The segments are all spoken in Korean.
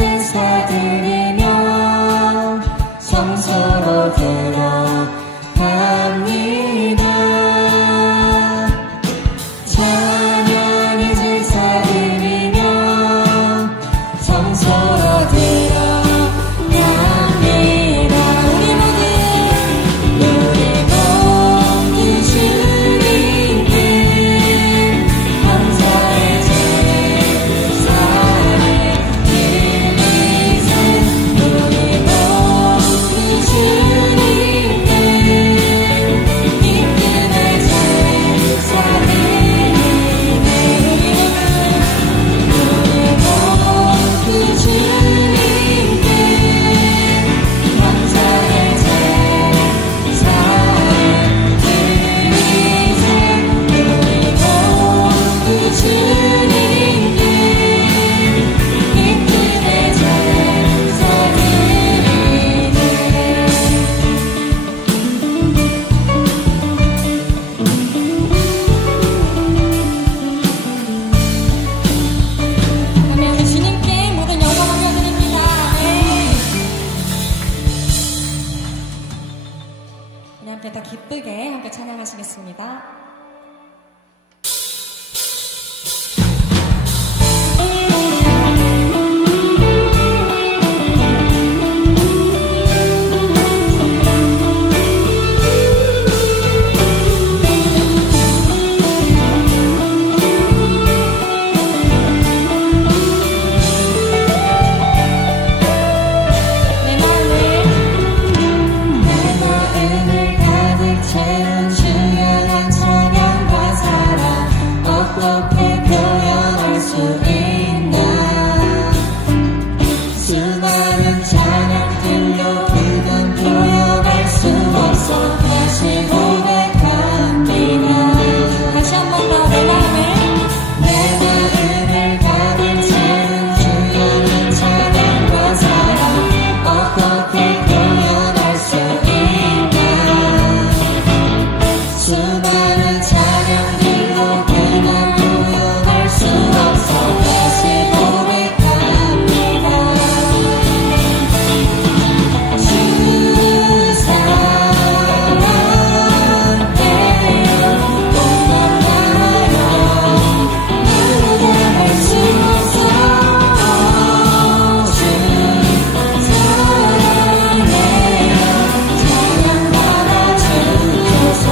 제사드리며 성소로 들어갑니다. 찬양의 제사드리며 성소로 들어갑니다. 우리 모두 주님께 감사의 제사를 드리세. 우리 모두 주님께 기쁨의 제사 드리네. 우리 모두 주님께 감사의 제사를 드리세. 우리 모두 주님께 기쁨의 제사 드리네. 그러면 주님께 모든 영광 올려드립니다. 우리 함께 더 기쁘게 함께 찬양하시겠습니다. 내 마음을 가득 채운 주연한 찬양과 사랑 어떻게 표현할 수 있나. 수많은 찬양들로 그건 표현할 수 없어. 다시 고백합니다. 다시 한 번 더 내 마음을 가득 채운 주연한 찬양과 사랑 어떻게 표현할 수 있나. 수많은 찬양들로 그만 표현할 수 없어. 다시 고백합니다. 주 사랑해요. 꽃만 나요. 나보다 할 수 없어. 주 사랑해요. 찬양 받아주소서.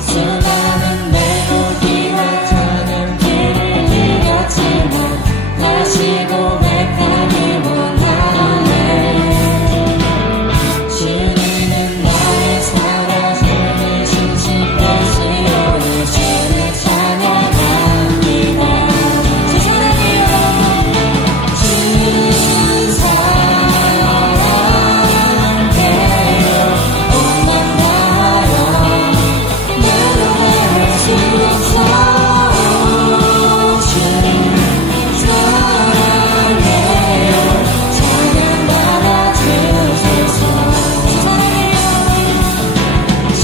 수많은 멜로디와 찬양들을 드렸지만 다시 고백하기 원하네. 주님은 나의 사랑을 신실하시오니 주를 찬양합니다. 주 사랑해요. 주 사랑해요. 옷만 나요. 나로만 할 수 없어. 주 사랑해요. 찬양 받아주소서. 주 사랑해요. 주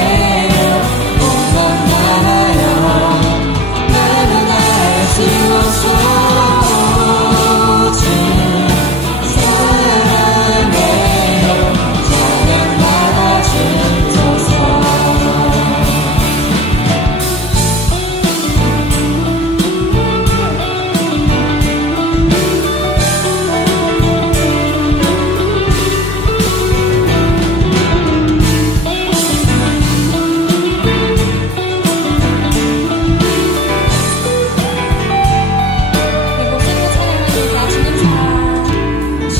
사랑해요. 옷만 나요. 나로만 할 수 없어. 주 사랑해요. 찬양 받아주소서.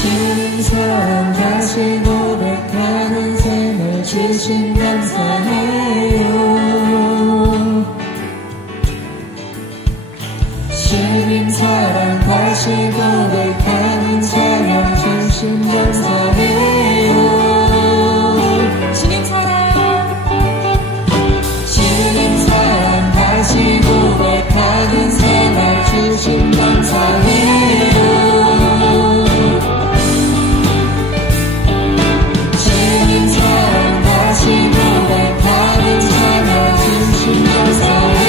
주님 사랑 다시 고백하는 삶을 주신 감사해요. 주님 사랑 다시 고백하는 찬양 주신 감사해요. 주님 사랑 다시 고백하는 생활 주신 감사해요. 주님 사랑 다시 고백하는 찬양 주신 감사해요.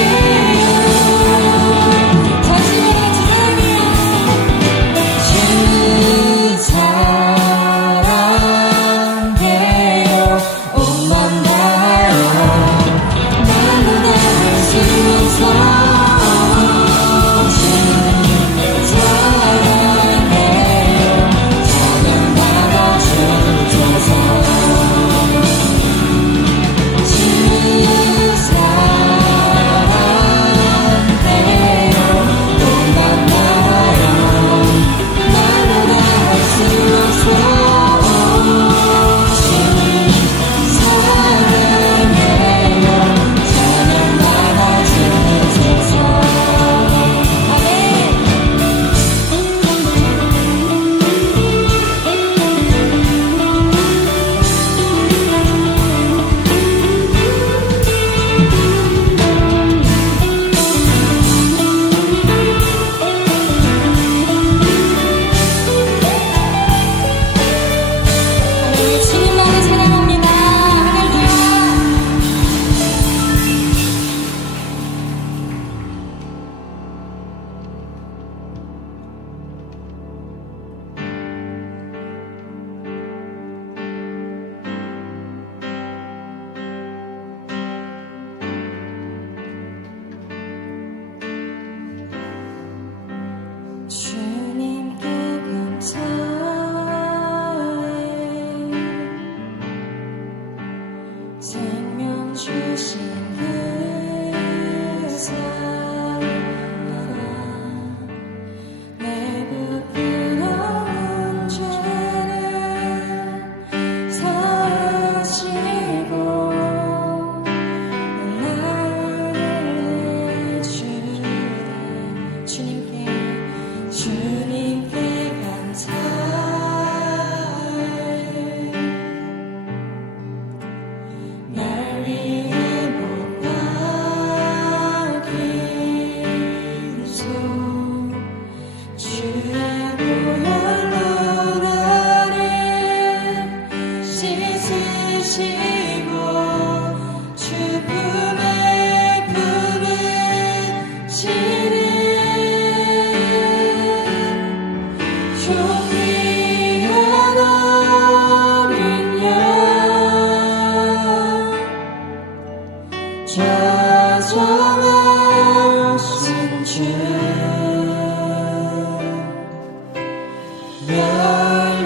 정하신 주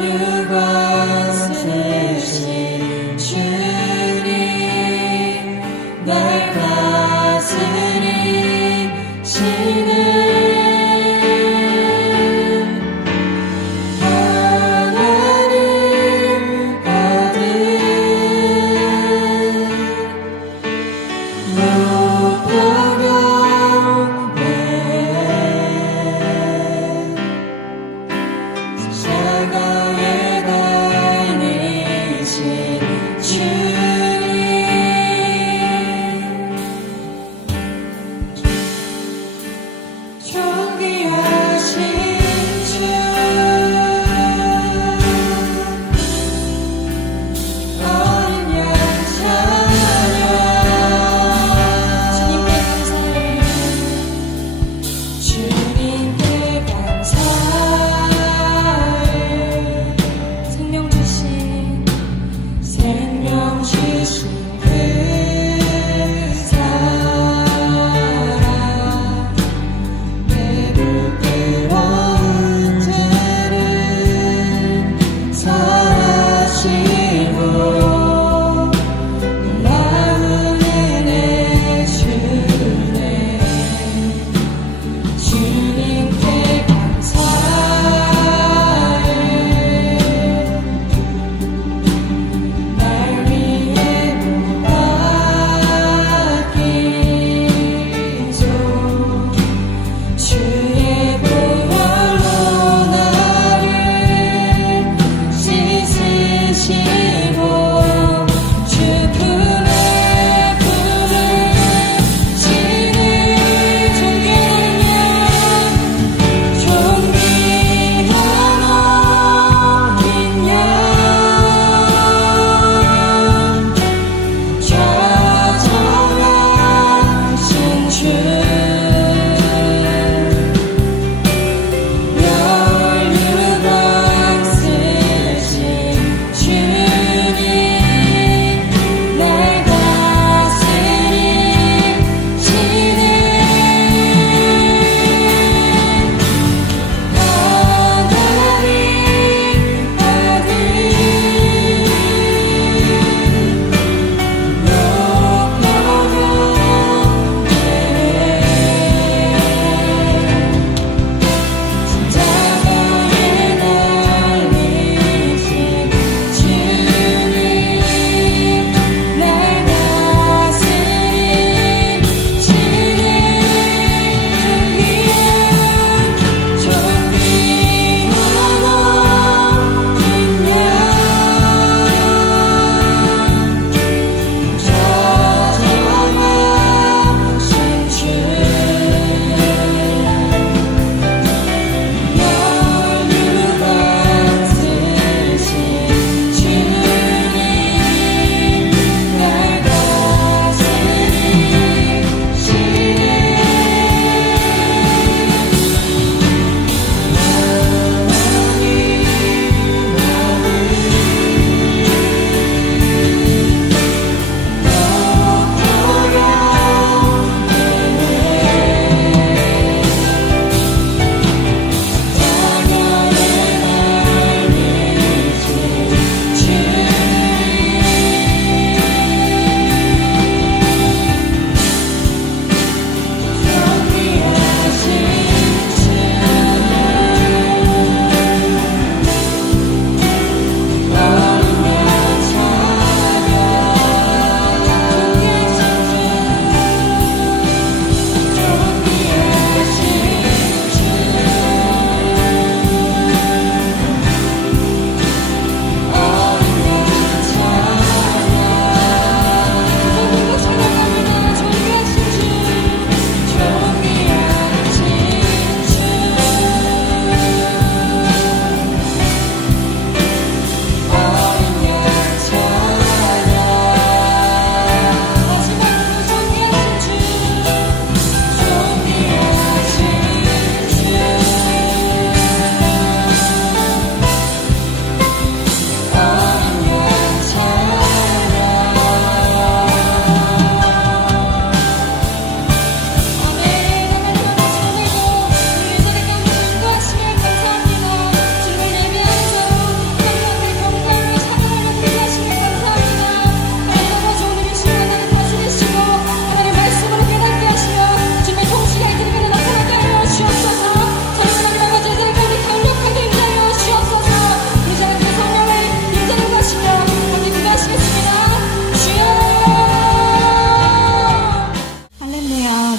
멸류관 쓰신 주님 날 다스리시는 하나님 아들 높여요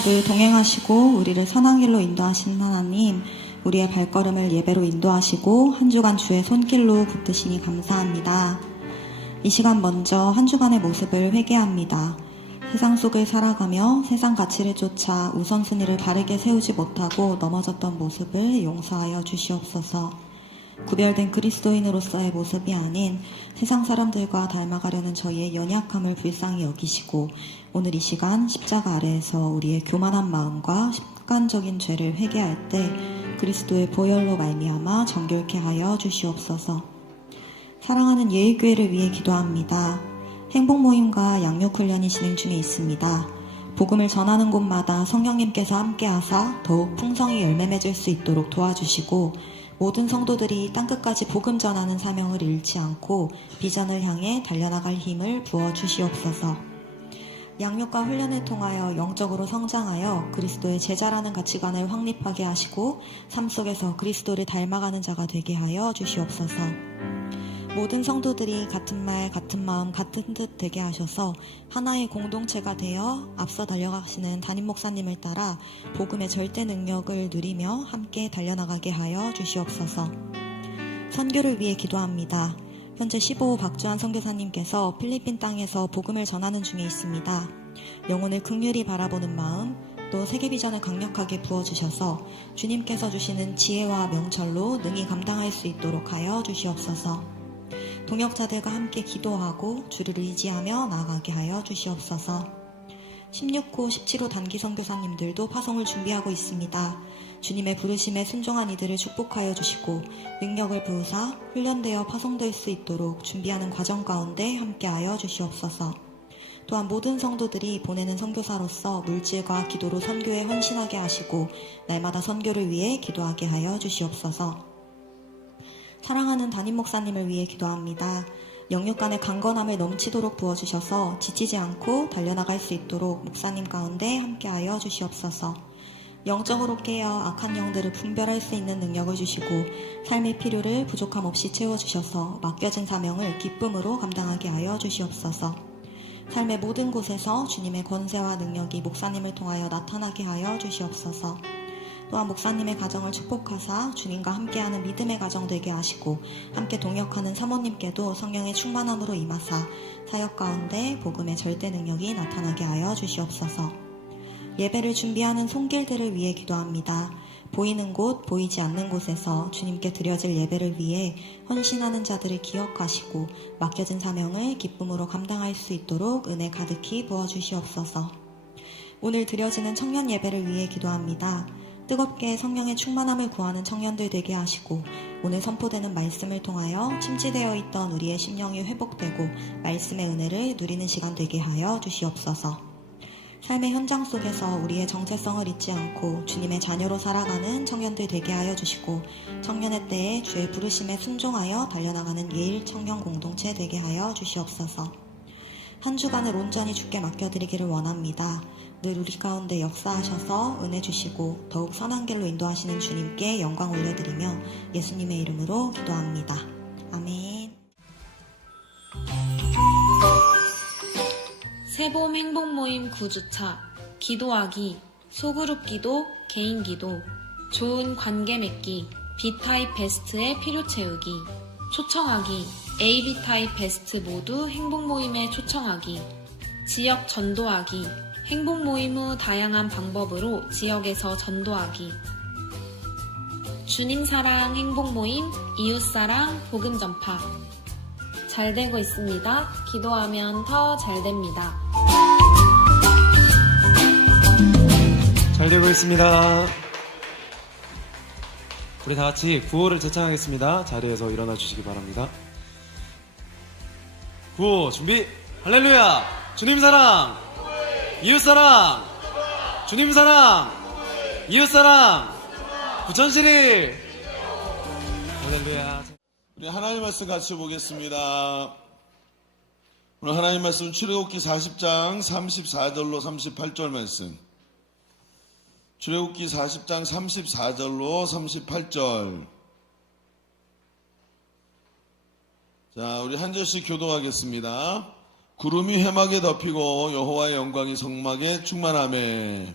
늘 동행하시고 우리를 선한 길로 인도하신 하나님, 우리의 발걸음을 예배로 인도하시고 한 주간 주의 손길로 붙드시니 감사합니다. 이 시간 먼저 한 주간의 모습을 회개합니다. 세상 속을 살아가며 세상 가치를 쫓아 우선순위를 바르게 세우지 못하고 넘어졌던 모습을 용서하여 주시옵소서. 구별된 그리스도인으로서의 모습이 아닌 세상 사람들과 닮아가려는 저희의 연약함을 불쌍히 여기시고 오늘 이 시간 십자가 아래에서 우리의 교만한 마음과 습관적인 죄를 회개할 때 그리스도의 보혈로 말미암아 정결케 하여 주시옵소서. 사랑하는 예의교회를 위해 기도합니다. 행복모임과 양육훈련이 진행 중에 있습니다. 복음을 전하는 곳마다 성령님께서 함께하사 더욱 풍성히 열매 맺을 수 있도록 도와주시고 모든 성도들이 땅끝까지 복음 전하는 사명을 잃지 않고 비전을 향해 달려나갈 힘을 부어주시옵소서. 양육과 훈련을 통하여 영적으로 성장하여 그리스도의 제자라는 가치관을 확립하게 하시고 삶 속에서 그리스도를 닮아가는 자가 되게 하여 주시옵소서. 모든 성도들이 같은 말, 같은 마음, 같은 뜻 되게 하셔서 하나의 공동체가 되어 앞서 달려가시는 담임 목사님을 따라 복음의 절대 능력을 누리며 함께 달려나가게 하여 주시옵소서. 선교를 위해 기도합니다. 현재 15호 박주환 선교사님께서 필리핀 땅에서 복음을 전하는 중에 있습니다. 영혼을 긍휼히 바라보는 마음, 또 세계비전을 강력하게 부어주셔서 주님께서 주시는 지혜와 명철로 능히 감당할 수 있도록 하여 주시옵소서. 동역자들과 함께 기도하고 주를 의지하며 나아가게 하여 주시옵소서. 16호, 17호 단기 선교사님들도 파송을 준비하고 있습니다. 주님의 부르심에 순종한 이들을 축복하여 주시고 능력을 부으사 훈련되어 파송될 수 있도록 준비하는 과정 가운데 함께하여 주시옵소서. 또한 모든 성도들이 보내는 선교사로서 물질과 기도로 선교에 헌신하게 하시고 날마다 선교를 위해 기도하게 하여 주시옵소서. 사랑하는 담임 목사님을 위해 기도합니다. 영육 간의 강건함을 넘치도록 부어주셔서 지치지 않고 달려나갈 수 있도록 목사님 가운데 함께하여 주시옵소서. 영적으로 깨어 악한 영들을 분별할 수 있는 능력을 주시고 삶의 필요를 부족함 없이 채워주셔서 맡겨진 사명을 기쁨으로 감당하게 하여 주시옵소서. 삶의 모든 곳에서 주님의 권세와 능력이 목사님을 통하여 나타나게 하여 주시옵소서. 또한 목사님의 가정을 축복하사 주님과 함께하는 믿음의 가정 되게 하시고 함께 동역하는 사모님께도 성령의 충만함으로 임하사 사역 가운데 복음의 절대 능력이 나타나게 하여 주시옵소서. 예배를 준비하는 손길들을 위해 기도합니다. 보이는 곳, 보이지 않는 곳에서 주님께 드려질 예배를 위해 헌신하는 자들을 기억하시고 맡겨진 사명을 기쁨으로 감당할 수 있도록 은혜 가득히 부어주시옵소서. 오늘 드려지는 청년 예배를 위해 기도합니다. 뜨겁게 성령의 충만함을 구하는 청년들 되게 하시고 오늘 선포되는 말씀을 통하여 침체되어 있던 우리의 심령이 회복되고 말씀의 은혜를 누리는 시간 되게 하여 주시옵소서. 삶의 현장 속에서 우리의 정체성을 잊지 않고 주님의 자녀로 살아가는 청년들 되게 하여 주시고 청년의 때에 주의 부르심에 순종하여 달려나가는 예일 청년 공동체 되게 하여 주시옵소서. 한 주간을 온전히 주께 맡겨드리기를 원합니다. 늘 우리 가운데 역사하셔서 은혜 주시고 더욱 선한 길로 인도하시는 주님께 영광 올려드리며 예수님의 이름으로 기도합니다. 아멘. 세봄 행복모임 9주차 기도하기, 소그룹 기도, 개인 기도, 좋은 관계 맺기, B타입 베스트의 필요 채우기, 초청하기, AB 타입 베스트 모두 행복모임에 초청하기, 지역 전도하기, 행복모임 후 다양한 방법으로 지역에서 전도하기, 주님사랑 행복모임, 이웃사랑 복음전파. 잘 되고 있습니다. 기도하면 더 잘 됩니다. 잘 되고 있습니다. 우리 다 같이 구호를 제창하겠습니다. 자리에서 일어나 주시기 바랍니다. 구호 준비. 할렐루야. 주님 사랑, 이웃 사랑, 주님 사랑, 이웃 사랑, 부천시리. 할렐루야. 우리 하나님 말씀 같이 보겠습니다. 오늘 하나님 말씀 출애굽기 40장 34절로 38절 말씀. 출애굽기 40장 34절로 38절. 자, 우리 한 절씩 교독하겠습니다. 구름이 회막에 덮이고 여호와의 영광이 성막에 충만하매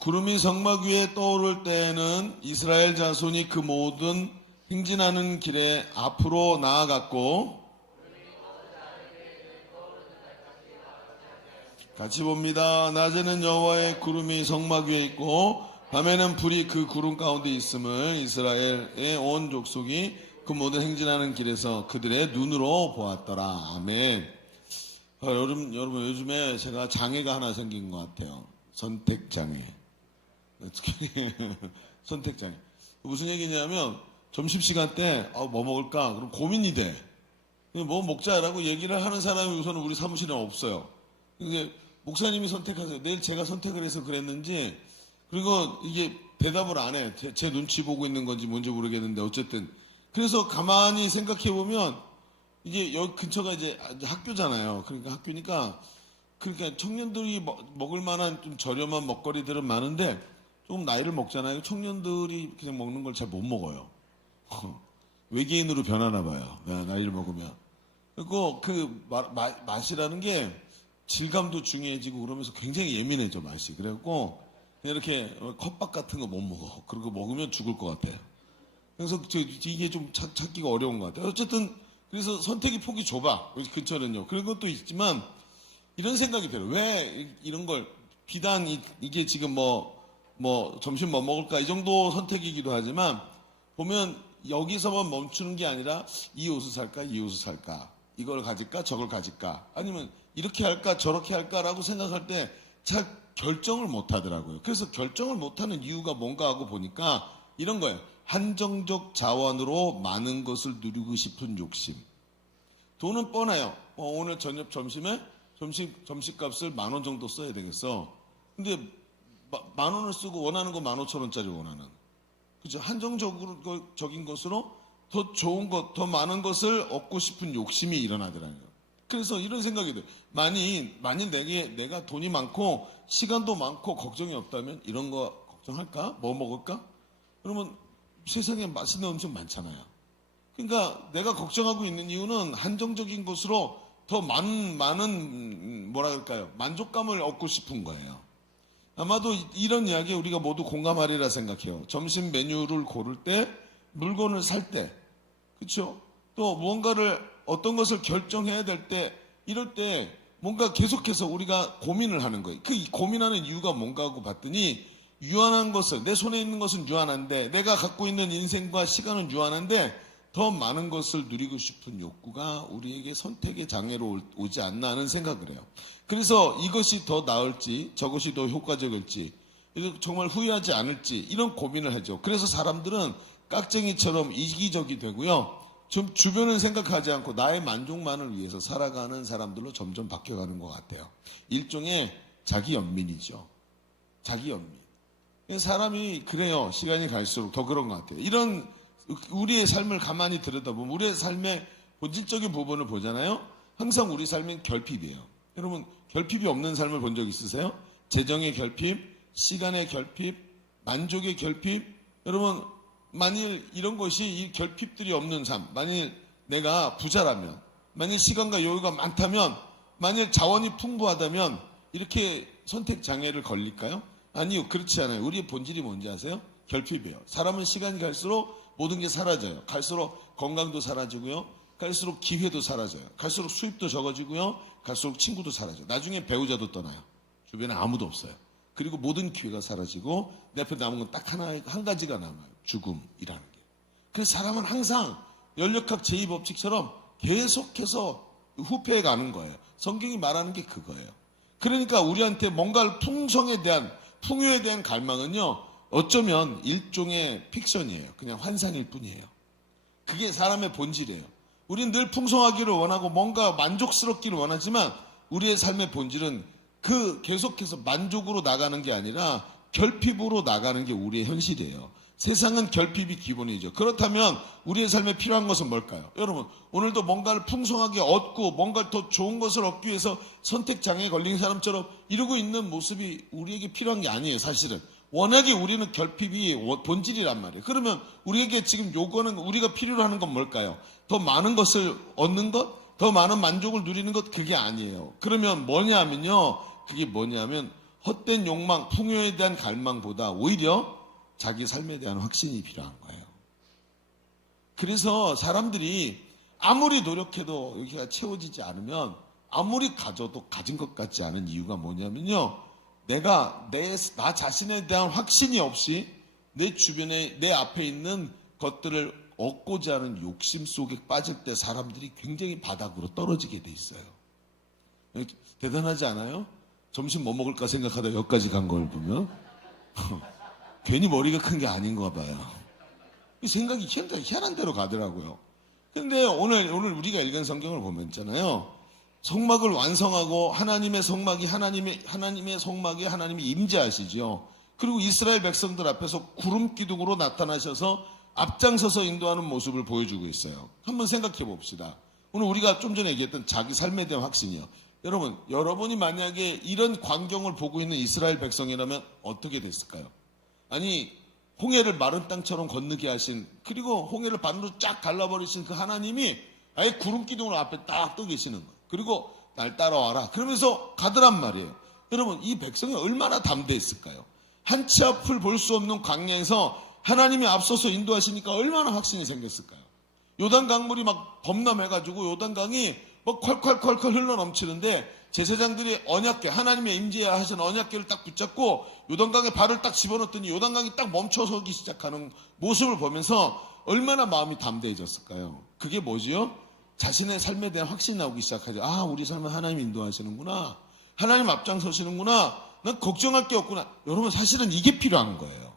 구름이 성막 위에 떠오를 때에는 이스라엘 자손이 그 모든 행진하는 길에 앞으로 나아갔고, 같이 봅니다. 낮에는 여호와의 구름이 성막 위에 있고 밤에는 불이 그 구름 가운데 있음을 이스라엘의 온 족속이 그 모든 행진하는 길에서 그들의 눈으로 보았더라. 아멘. 여러분 요즘에 제가 장애가 하나 생긴 것 같아요. 선택장애. 선택장애. 무슨 얘기냐면 점심시간 때 뭐 먹을까? 그럼 고민이 돼. 뭐 먹자라고 얘기를 하는 사람이 우선은 우리 사무실에 없어요. 이게 목사님이 선택하세요. 내일 제가 선택을 해서 그랬는지, 그리고 이게 대답을 안 해. 제 눈치 보고 있는 건지 뭔지 모르겠는데 어쨌든. 그래서 가만히 생각해 보면 이게 여기 근처가 이제 학교잖아요. 그러니까 학교니까 청년들이 먹을 만한 좀 저렴한 먹거리들은 많은데 조금 나이를 먹잖아요. 청년들이 그냥 먹는 걸 잘 못 먹어요. 외계인으로 변하나 봐요. 나이를 먹으면. 그리고 그 맛이라는 게 질감도 중요해지고 그러면서 굉장히 예민해져, 맛이. 그래갖고 그냥 이렇게 컵밥 같은 거 못 먹어. 그리고 먹으면 죽을 것 같아. 그래서 이게 좀 찾기가 어려운 것 같아요. 어쨌든 그래서 선택의 폭이 좁아. 근처는요. 그런 것도 있지만 이런 생각이 들어요. 왜 이런 걸 비단 이게 지금 점심 뭐 먹을까 이 정도 선택이기도 하지만 보면 여기서만 멈추는 게 아니라 이 옷을 살까 이 옷을 살까, 이걸 가질까 저걸 가질까, 아니면 이렇게 할까 저렇게 할까라고 생각할 때 잘 결정을 못 하더라고요. 그래서 결정을 못하는 이유가 뭔가 하고 보니까 이런 거예요. 한정적 자원으로 많은 것을 누리고 싶은 욕심. 돈은 뻔해요. 오늘 저녁 점심에 점심값을 10,000원 정도 써야 되겠어. 근데 10,000원을 쓰고 원하는 거 15,000원짜리 원하는. 그죠? 한정적인 것으로 더 좋은 것, 더 많은 것을 얻고 싶은 욕심이 일어나더라고요. 그래서 이런 생각이 들어요. 만일 내가 돈이 많고 시간도 많고 걱정이 없다면 이런 거 걱정할까? 뭐 먹을까? 그러면 세상에 맛있는 음식 많잖아요. 그러니까 내가 걱정하고 있는 이유는 한정적인 것으로 더 많은 뭐라 그럴까요? 만족감을 얻고 싶은 거예요. 아마도 이런 이야기에 우리가 모두 공감하리라 생각해요. 점심 메뉴를 고를 때, 물건을 살 때, 그렇죠? 또 무언가를 어떤 것을 결정해야 될 때, 이럴 때 뭔가 계속해서 우리가 고민을 하는 거예요. 그 고민하는 이유가 뭔가 하고 봤더니 유한한 것을, 내 손에 있는 것은 유한한데 내가 갖고 있는 인생과 시간은 유한한데 더 많은 것을 누리고 싶은 욕구가 우리에게 선택의 장애로 오지 않나 하는 생각을 해요. 그래서 이것이 더 나을지 저것이 더 효과적일지 정말 후회하지 않을지 이런 고민을 하죠. 그래서 사람들은 깍쟁이처럼 이기적이 되고요. 좀 주변을 생각하지 않고 나의 만족만을 위해서 살아가는 사람들로 점점 바뀌어가는 것 같아요. 일종의 자기 연민이죠. 자기 연민. 사람이 그래요. 시간이 갈수록 더 그런 것 같아요. 이런 우리의 삶을 가만히 들여다보면 우리의 삶의 본질적인 부분을 보잖아요. 항상 우리 삶은 결핍이에요. 여러분 결핍이 없는 삶을 본 적 있으세요? 재정의 결핍, 시간의 결핍, 만족의 결핍. 여러분 만일 이런 것이 이 결핍들이 없는 삶, 만일 내가 부자라면, 만일 시간과 여유가 많다면, 만일 자원이 풍부하다면 이렇게 선택 장애를 걸릴까요? 아니요, 그렇지 않아요. 우리의 본질이 뭔지 아세요? 결핍이에요. 사람은 시간이 갈수록 모든 게 사라져요. 갈수록 건강도 사라지고요. 갈수록 기회도 사라져요. 갈수록 수입도 적어지고요. 갈수록 친구도 사라져요. 나중에 배우자도 떠나요. 주변에 아무도 없어요. 그리고 모든 기회가 사라지고 내 앞에 남은 건 딱 한 가지가 남아요. 죽음이라는 게. 그래서 사람은 항상 연력학 제2법칙처럼 계속해서 후퇴해 가는 거예요. 성경이 말하는 게 그거예요. 그러니까 우리한테 뭔가 풍요에 대한 갈망은요, 어쩌면 일종의 픽션이에요. 그냥 환상일 뿐이에요. 그게 사람의 본질이에요. 우리는 늘 풍성하기를 원하고 뭔가 만족스럽기를 원하지만 우리의 삶의 본질은 계속해서 만족으로 나가는 게 아니라 결핍으로 나가는 게 우리의 현실이에요. 세상은 결핍이 기본이죠. 그렇다면 우리의 삶에 필요한 것은 뭘까요? 여러분, 오늘도 뭔가를 풍성하게 얻고 뭔가 더 좋은 것을 얻기 위해서 선택장애에 걸린 사람처럼 이러고 있는 모습이 우리에게 필요한 게 아니에요, 사실은. 워낙에 우리는 결핍이 본질이란 말이에요. 그러면 우리에게 지금 요구하는, 우리가 필요로 하는 건 뭘까요? 더 많은 것을 얻는 것? 더 많은 만족을 누리는 것? 그게 아니에요. 그러면 뭐냐면요. 그게 뭐냐면 헛된 욕망, 풍요에 대한 갈망보다 오히려 자기 삶에 대한 확신이 필요한 거예요. 그래서 사람들이 아무리 노력해도 여기가 채워지지 않으면 아무리 가져도 가진 것 같지 않은 이유가 뭐냐면요. 내가 나 자신에 대한 확신이 없이 내 주변에 내 앞에 있는 것들을 얻고자 하는 욕심 속에 빠질 때 사람들이 굉장히 바닥으로 떨어지게 돼 있어요. 대단하지 않아요? 점심 뭐 먹을까 생각하다 여기까지 간 걸 보면 괜히 머리가 큰 게 아닌가 봐요. 이 생각이 희한한 대로 가더라고요. 근데 오늘 우리가 읽은 성경을 보면 있잖아요. 성막을 완성하고 하나님의 성막이 하나님의 성막에 하나님이 임재하시죠. 그리고 이스라엘 백성들 앞에서 구름 기둥으로 나타나셔서 앞장서서 인도하는 모습을 보여주고 있어요. 한번 생각해 봅시다. 오늘 우리가 좀 전에 얘기했던 자기 삶에 대한 확신이요. 여러분이 만약에 이런 광경을 보고 있는 이스라엘 백성이라면 어떻게 됐을까요? 아니, 홍해를 마른 땅처럼 건너게 하신, 그리고 홍해를 반으로 쫙 갈라버리신 그 하나님이 아예 구름 기둥으로 앞에 딱 떠 계시는 거예요. 그리고 날 따라와라. 그러면서 가더란 말이에요. 여러분, 이 백성이 얼마나 담대했을까요? 한 치 앞을 볼 수 없는 광야에서 하나님이 앞서서 인도하시니까 얼마나 확신이 생겼을까요? 요단 강물이 막 범람해가지고 요단강이 막 콸콸콸콸 흘러 넘치는데 제사장들이 언약궤, 하나님의 임재해야 하신 언약궤를 딱 붙잡고 요단강에 발을 딱 집어넣었더니 요단강이 딱 멈춰서기 시작하는 모습을 보면서 얼마나 마음이 담대해졌을까요? 그게 뭐지요? 자신의 삶에 대한 확신이 나오기 시작하죠. 아, 우리 삶은 하나님 인도하시는구나. 하나님 앞장서시는구나. 난 걱정할 게 없구나. 여러분, 사실은 이게 필요한 거예요.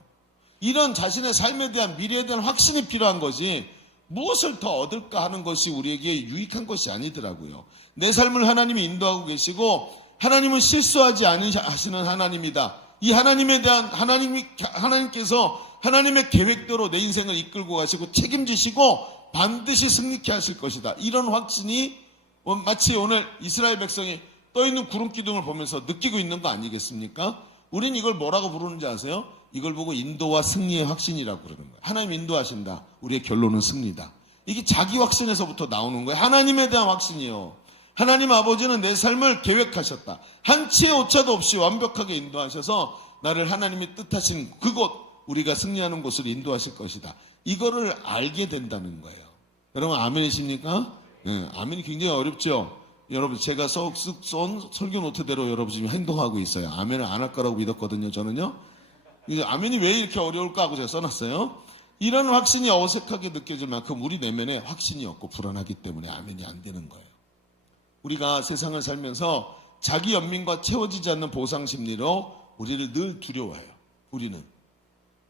이런 자신의 삶에 대한 미래에 대한 확신이 필요한 거지 무엇을 더 얻을까 하는 것이 우리에게 유익한 것이 아니더라고요. 내 삶을 하나님이 인도하고 계시고 하나님은 실수하지 않으시는 하나님이다. 이 하나님에 대한 하나님께서 하나님의 계획대로 내 인생을 이끌고 가시고 책임지시고 반드시 승리케 하실 것이다. 이런 확신이 마치 오늘 이스라엘 백성이 떠있는 구름 기둥을 보면서 느끼고 있는 거 아니겠습니까? 우린 이걸 뭐라고 부르는지 아세요? 이걸 보고 인도와 승리의 확신이라고 그러는 거예요. 하나님 인도하신다. 우리의 결론은 승리다. 이게 자기 확신에서부터 나오는 거예요. 하나님에 대한 확신이요. 하나님 아버지는 내 삶을 계획하셨다. 한 치의 오차도 없이 완벽하게 인도하셔서 나를 하나님이 뜻하신 그곳, 우리가 승리하는 곳을 인도하실 것이다. 이거를 알게 된다는 거예요. 여러분, 아멘이십니까? 네, 아멘이 굉장히 어렵죠? 여러분, 제가 쏜 설교 노트대로 여러분 지금 행동하고 있어요. 아멘을 안 할 거라고 믿었거든요, 저는요. 이게 아멘이 왜 이렇게 어려울까 하고 제가 써놨어요. 이런 확신이 어색하게 느껴질 만큼 우리 내면에 확신이 없고 불안하기 때문에 아멘이 안 되는 거예요. 우리가 세상을 살면서 자기 연민과 채워지지 않는 보상 심리로 우리를 늘 두려워해요. 우리는.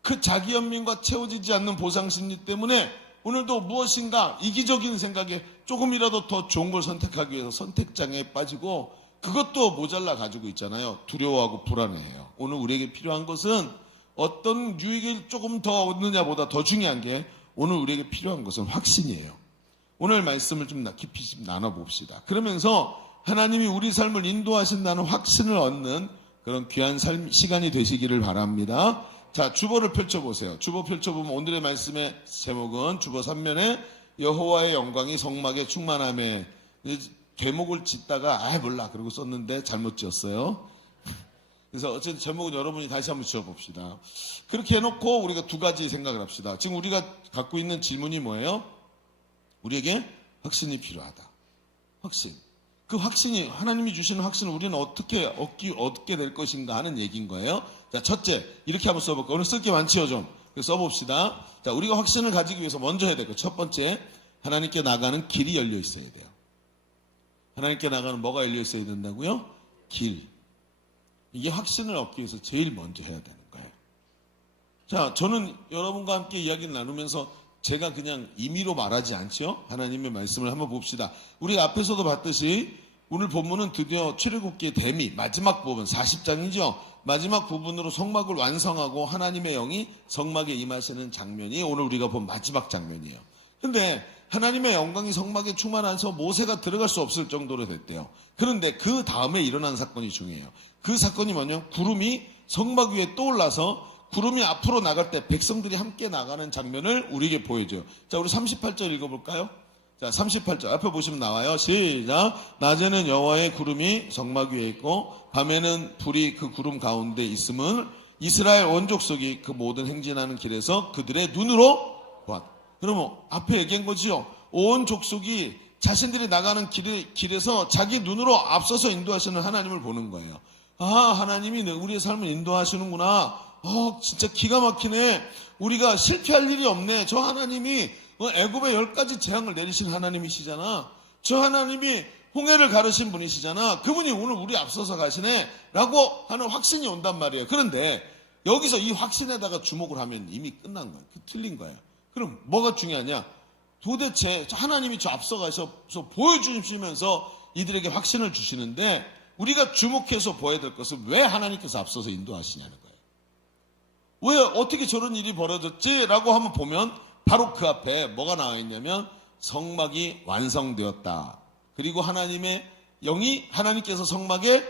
그 자기 연민과 채워지지 않는 보상 심리 때문에 오늘도 무엇인가 이기적인 생각에 조금이라도 더 좋은 걸 선택하기 위해서 선택장애에 빠지고 그것도 모자라 가지고 있잖아요. 두려워하고 불안해해요. 오늘 우리에게 필요한 것은 어떤 유익을 조금 더 얻느냐보다 더 중요한 게 오늘 우리에게 필요한 것은 확신이에요. 오늘 말씀을 좀 깊이 나눠봅시다. 그러면서 하나님이 우리 삶을 인도하신다는 확신을 얻는 그런 귀한 시간이 되시기를 바랍니다. 자, 주보를 펼쳐보세요. 주보 펼쳐보면 오늘의 말씀의 제목은 주보 3면에 여호와의 영광이 성막에 충만함에, 제목을 짓다가 몰라 그러고 썼는데 잘못 지었어요. 그래서 어쨌든 제목은 여러분이 다시 한번 지어봅시다. 그렇게 해놓고 우리가 두 가지 생각을 합시다. 지금 우리가 갖고 있는 질문이 뭐예요? 우리에게 확신이 필요하다. 확신. 그 확신이, 하나님이 주시는 확신을 우리는 어떻게 얻게 될 것인가 하는 얘기인 거예요. 자, 첫째, 이렇게 한번 써볼까요? 오늘 쓸 게 많지요, 좀. 그래서 써봅시다. 자, 우리가 확신을 가지기 위해서 먼저 해야 될 것. 첫 번째, 하나님께 나가는 길이 열려 있어야 돼요. 하나님께 나가는 뭐가 열려 있어야 된다고요? 길. 이게 확신을 얻기 위해서 제일 먼저 해야 되는 거예요. 자, 저는 여러분과 함께 이야기를 나누면서 제가 그냥 임의로 말하지 않죠? 하나님의 말씀을 한번 봅시다. 우리 앞에서도 봤듯이 오늘 본문은 드디어 출애굽기의 대미, 마지막 부분, 40장이죠. 마지막 부분으로 성막을 완성하고 하나님의 영이 성막에 임하시는 장면이 오늘 우리가 본 마지막 장면이에요. 근데 하나님의 영광이 성막에 충만해서 모세가 들어갈 수 없을 정도로 됐대요. 그런데 그 다음에 일어난 사건이 중요해요. 그 사건이 뭐냐면 구름이 성막 위에 떠올라서 구름이 앞으로 나갈 때 백성들이 함께 나가는 장면을 우리에게 보여줘요. 자, 우리 38절 읽어볼까요? 자, 38절 앞에 보시면 나와요. 시작. 낮에는 여호와의 구름이 성막 위에 있고 밤에는 불이 그 구름 가운데 있음을 이스라엘 온 족속이 그 모든 행진하는 길에서 그들의 눈으로 보았다. 그러면 앞에 얘기한 거지요. 온 족속이 자신들이 나가는 길에서 자기 눈으로 앞서서 인도하시는 하나님을 보는 거예요. 아, 하나님이 우리의 삶을 인도하시는구나. 진짜 기가 막히네. 우리가 실패할 일이 없네. 저 하나님이 애굽의 10가지 재앙을 내리신 하나님이시잖아. 저 하나님이 홍해를 가르신 분이시잖아. 그분이 오늘 우리 앞서서 가시네 라고 하는 확신이 온단 말이에요. 그런데 여기서 이 확신에다가 주목을 하면 이미 끝난 거예요. 틀린 거예요. 그럼 뭐가 중요하냐? 도대체 하나님이 저 앞서가서 보여주시면서 이들에게 확신을 주시는데 우리가 주목해서 보아야 될 것은 왜 하나님께서 앞서서 인도하시냐는 거예요. 왜 어떻게 저런 일이 벌어졌지라고 한번 보면 바로 그 앞에 뭐가 나와 있냐면 성막이 완성되었다. 그리고 하나님의 영이 하나님께서 성막에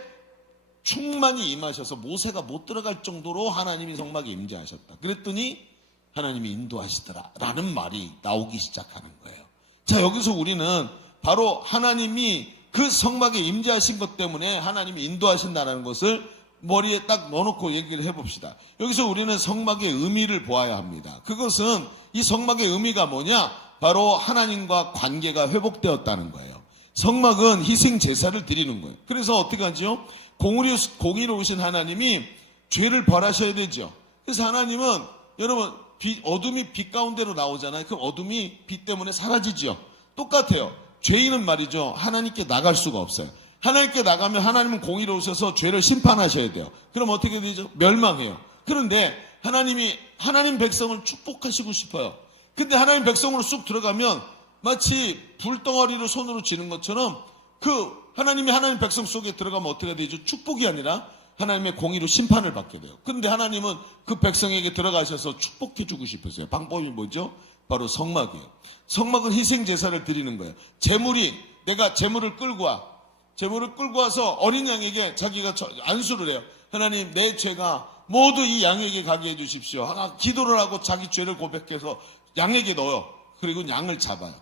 충만히 임하셔서 모세가 못 들어갈 정도로 하나님이 성막에 임재하셨다. 그랬더니 하나님이 인도하시더라 라는 말이 나오기 시작하는 거예요. 자, 여기서 우리는 바로 하나님이 그 성막에 임재하신 것 때문에 하나님이 인도하신다는 것을 머리에 딱 넣어놓고 얘기를 해봅시다. 여기서 우리는 성막의 의미를 보아야 합니다. 그것은 이 성막의 의미가 뭐냐? 바로 하나님과 관계가 회복되었다는 거예요. 성막은 희생 제사를 드리는 거예요. 그래서 어떻게 하죠? 공의로우신 하나님이 죄를 벌하셔야 되죠. 그래서 하나님은 여러분 어둠이 빛 가운데로 나오잖아요. 그 어둠이 빛 때문에 사라지죠. 똑같아요. 죄인은 말이죠. 하나님께 나갈 수가 없어요. 하나님께 나가면 하나님은 공의로우셔서 죄를 심판하셔야 돼요. 그럼 어떻게 되죠? 멸망해요. 그런데 하나님 백성을 축복하시고 싶어요. 근데 하나님 백성으로 쑥 들어가면 마치 불덩어리를 손으로 쥐는 것처럼 하나님이 하나님 백성 속에 들어가면 어떻게 되죠? 축복이 아니라 하나님의 공의로 심판을 받게 돼요. 그런데 하나님은 그 백성에게 들어가셔서 축복해 주고 싶으세요. 방법이 뭐죠? 바로 성막이에요. 성막은 희생 제사를 드리는 거예요. 내가 제물을 끌고 와서 어린 양에게 자기가 안수를 해요. 하나님, 내 죄가 모두 이 양에게 가게 해 주십시오. 기도를 하고 자기 죄를 고백해서 양에게 넣어요. 그리고 양을 잡아요.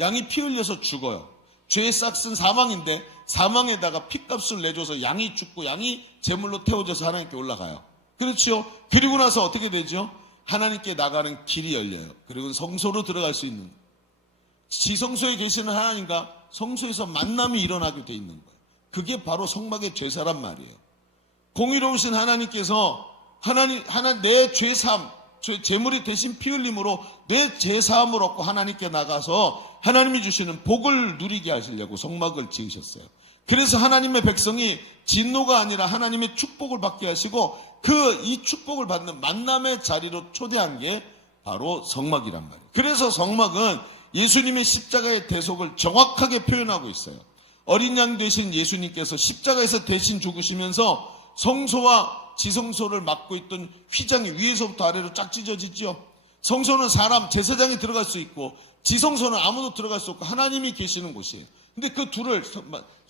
양이 피 흘려서 죽어요. 죄의 싹은 사망인데 사망에다가 피값을 내줘서 양이 죽고 양이 제물로 태워져서 하나님께 올라가요. 그렇죠? 그리고 나서 어떻게 되죠? 하나님께 나가는 길이 열려요. 그리고 성소로 들어갈 수 있는, 지성소에 계시는 하나님과 성소에서 만남이 일어나게 돼 있는 거예요. 그게 바로 성막의 제사란 말이에요. 공의로우신 하나님께서 내 죄사함, 제물이 대신 피 흘림으로 내 죄사함을 얻고 하나님께 나가서 하나님이 주시는 복을 누리게 하시려고 성막을 지으셨어요. 그래서 하나님의 백성이 진노가 아니라 하나님의 축복을 받게 하시고 이 축복을 받는 만남의 자리로 초대한 게 바로 성막이란 말이에요. 그래서 성막은 예수님의 십자가의 대속을 정확하게 표현하고 있어요. 어린 양 되신 예수님께서 십자가에서 대신 죽으시면서 성소와 지성소를 막고 있던 휘장이 위에서부터 아래로 쫙 찢어지죠. 성소는 사람, 제사장이 들어갈 수 있고 지성소는 아무도 들어갈 수 없고 하나님이 계시는 곳이에요. 근데 그 둘을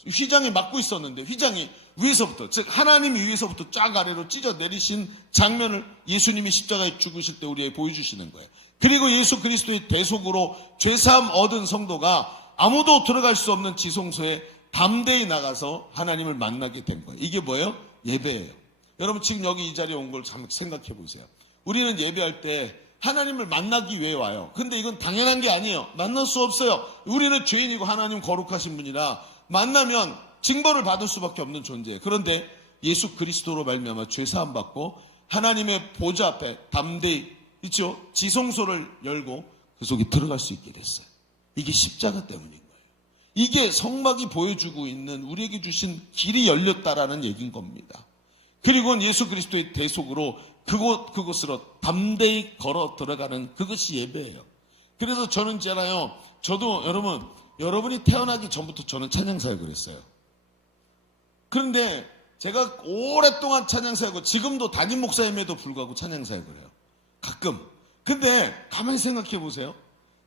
휘장이 막고 있었는데 휘장이 위에서부터, 즉 하나님이 위에서부터 쫙 아래로 찢어 내리신 장면을 예수님이 십자가에 죽으실 때 우리에게 보여주시는 거예요. 그리고 예수 그리스도의 대속으로 죄사함 얻은 성도가 아무도 들어갈 수 없는 지성소에 담대히 나가서 하나님을 만나게 된 거예요. 이게 뭐예요? 예배예요. 여러분 지금 여기 이 자리에 온 걸 한번 생각해 보세요. 우리는 예배할 때 하나님을 만나기 위해 와요. 근데 이건 당연한 게 아니에요. 만날 수 없어요. 우리는 죄인이고 하나님 거룩하신 분이라 만나면 징벌을 받을 수밖에 없는 존재예요. 그런데 예수 그리스도로 말미암아 죄사함 받고 하나님의 보좌 앞에 담대히 있죠? 지성소를 열고 그 속에 들어갈 수 있게 됐어요. 이게 십자가 때문인 거예요. 이게 성막이 보여주고 있는 우리에게 주신 길이 열렸다라는 얘기인 겁니다. 그리고 예수 그리스도의 대속으로 그곳으로 담대히 걸어 들어가는 그것이 예배예요. 그래서 저는 있잖아요. 저도 여러분이 태어나기 전부터 저는 찬양사역을 했어요. 그런데 제가 오랫동안 찬양사역을, 지금도 담임 목사임에도 불구하고 찬양사역을 해요. 가끔. 근데 가만히 생각해 보세요.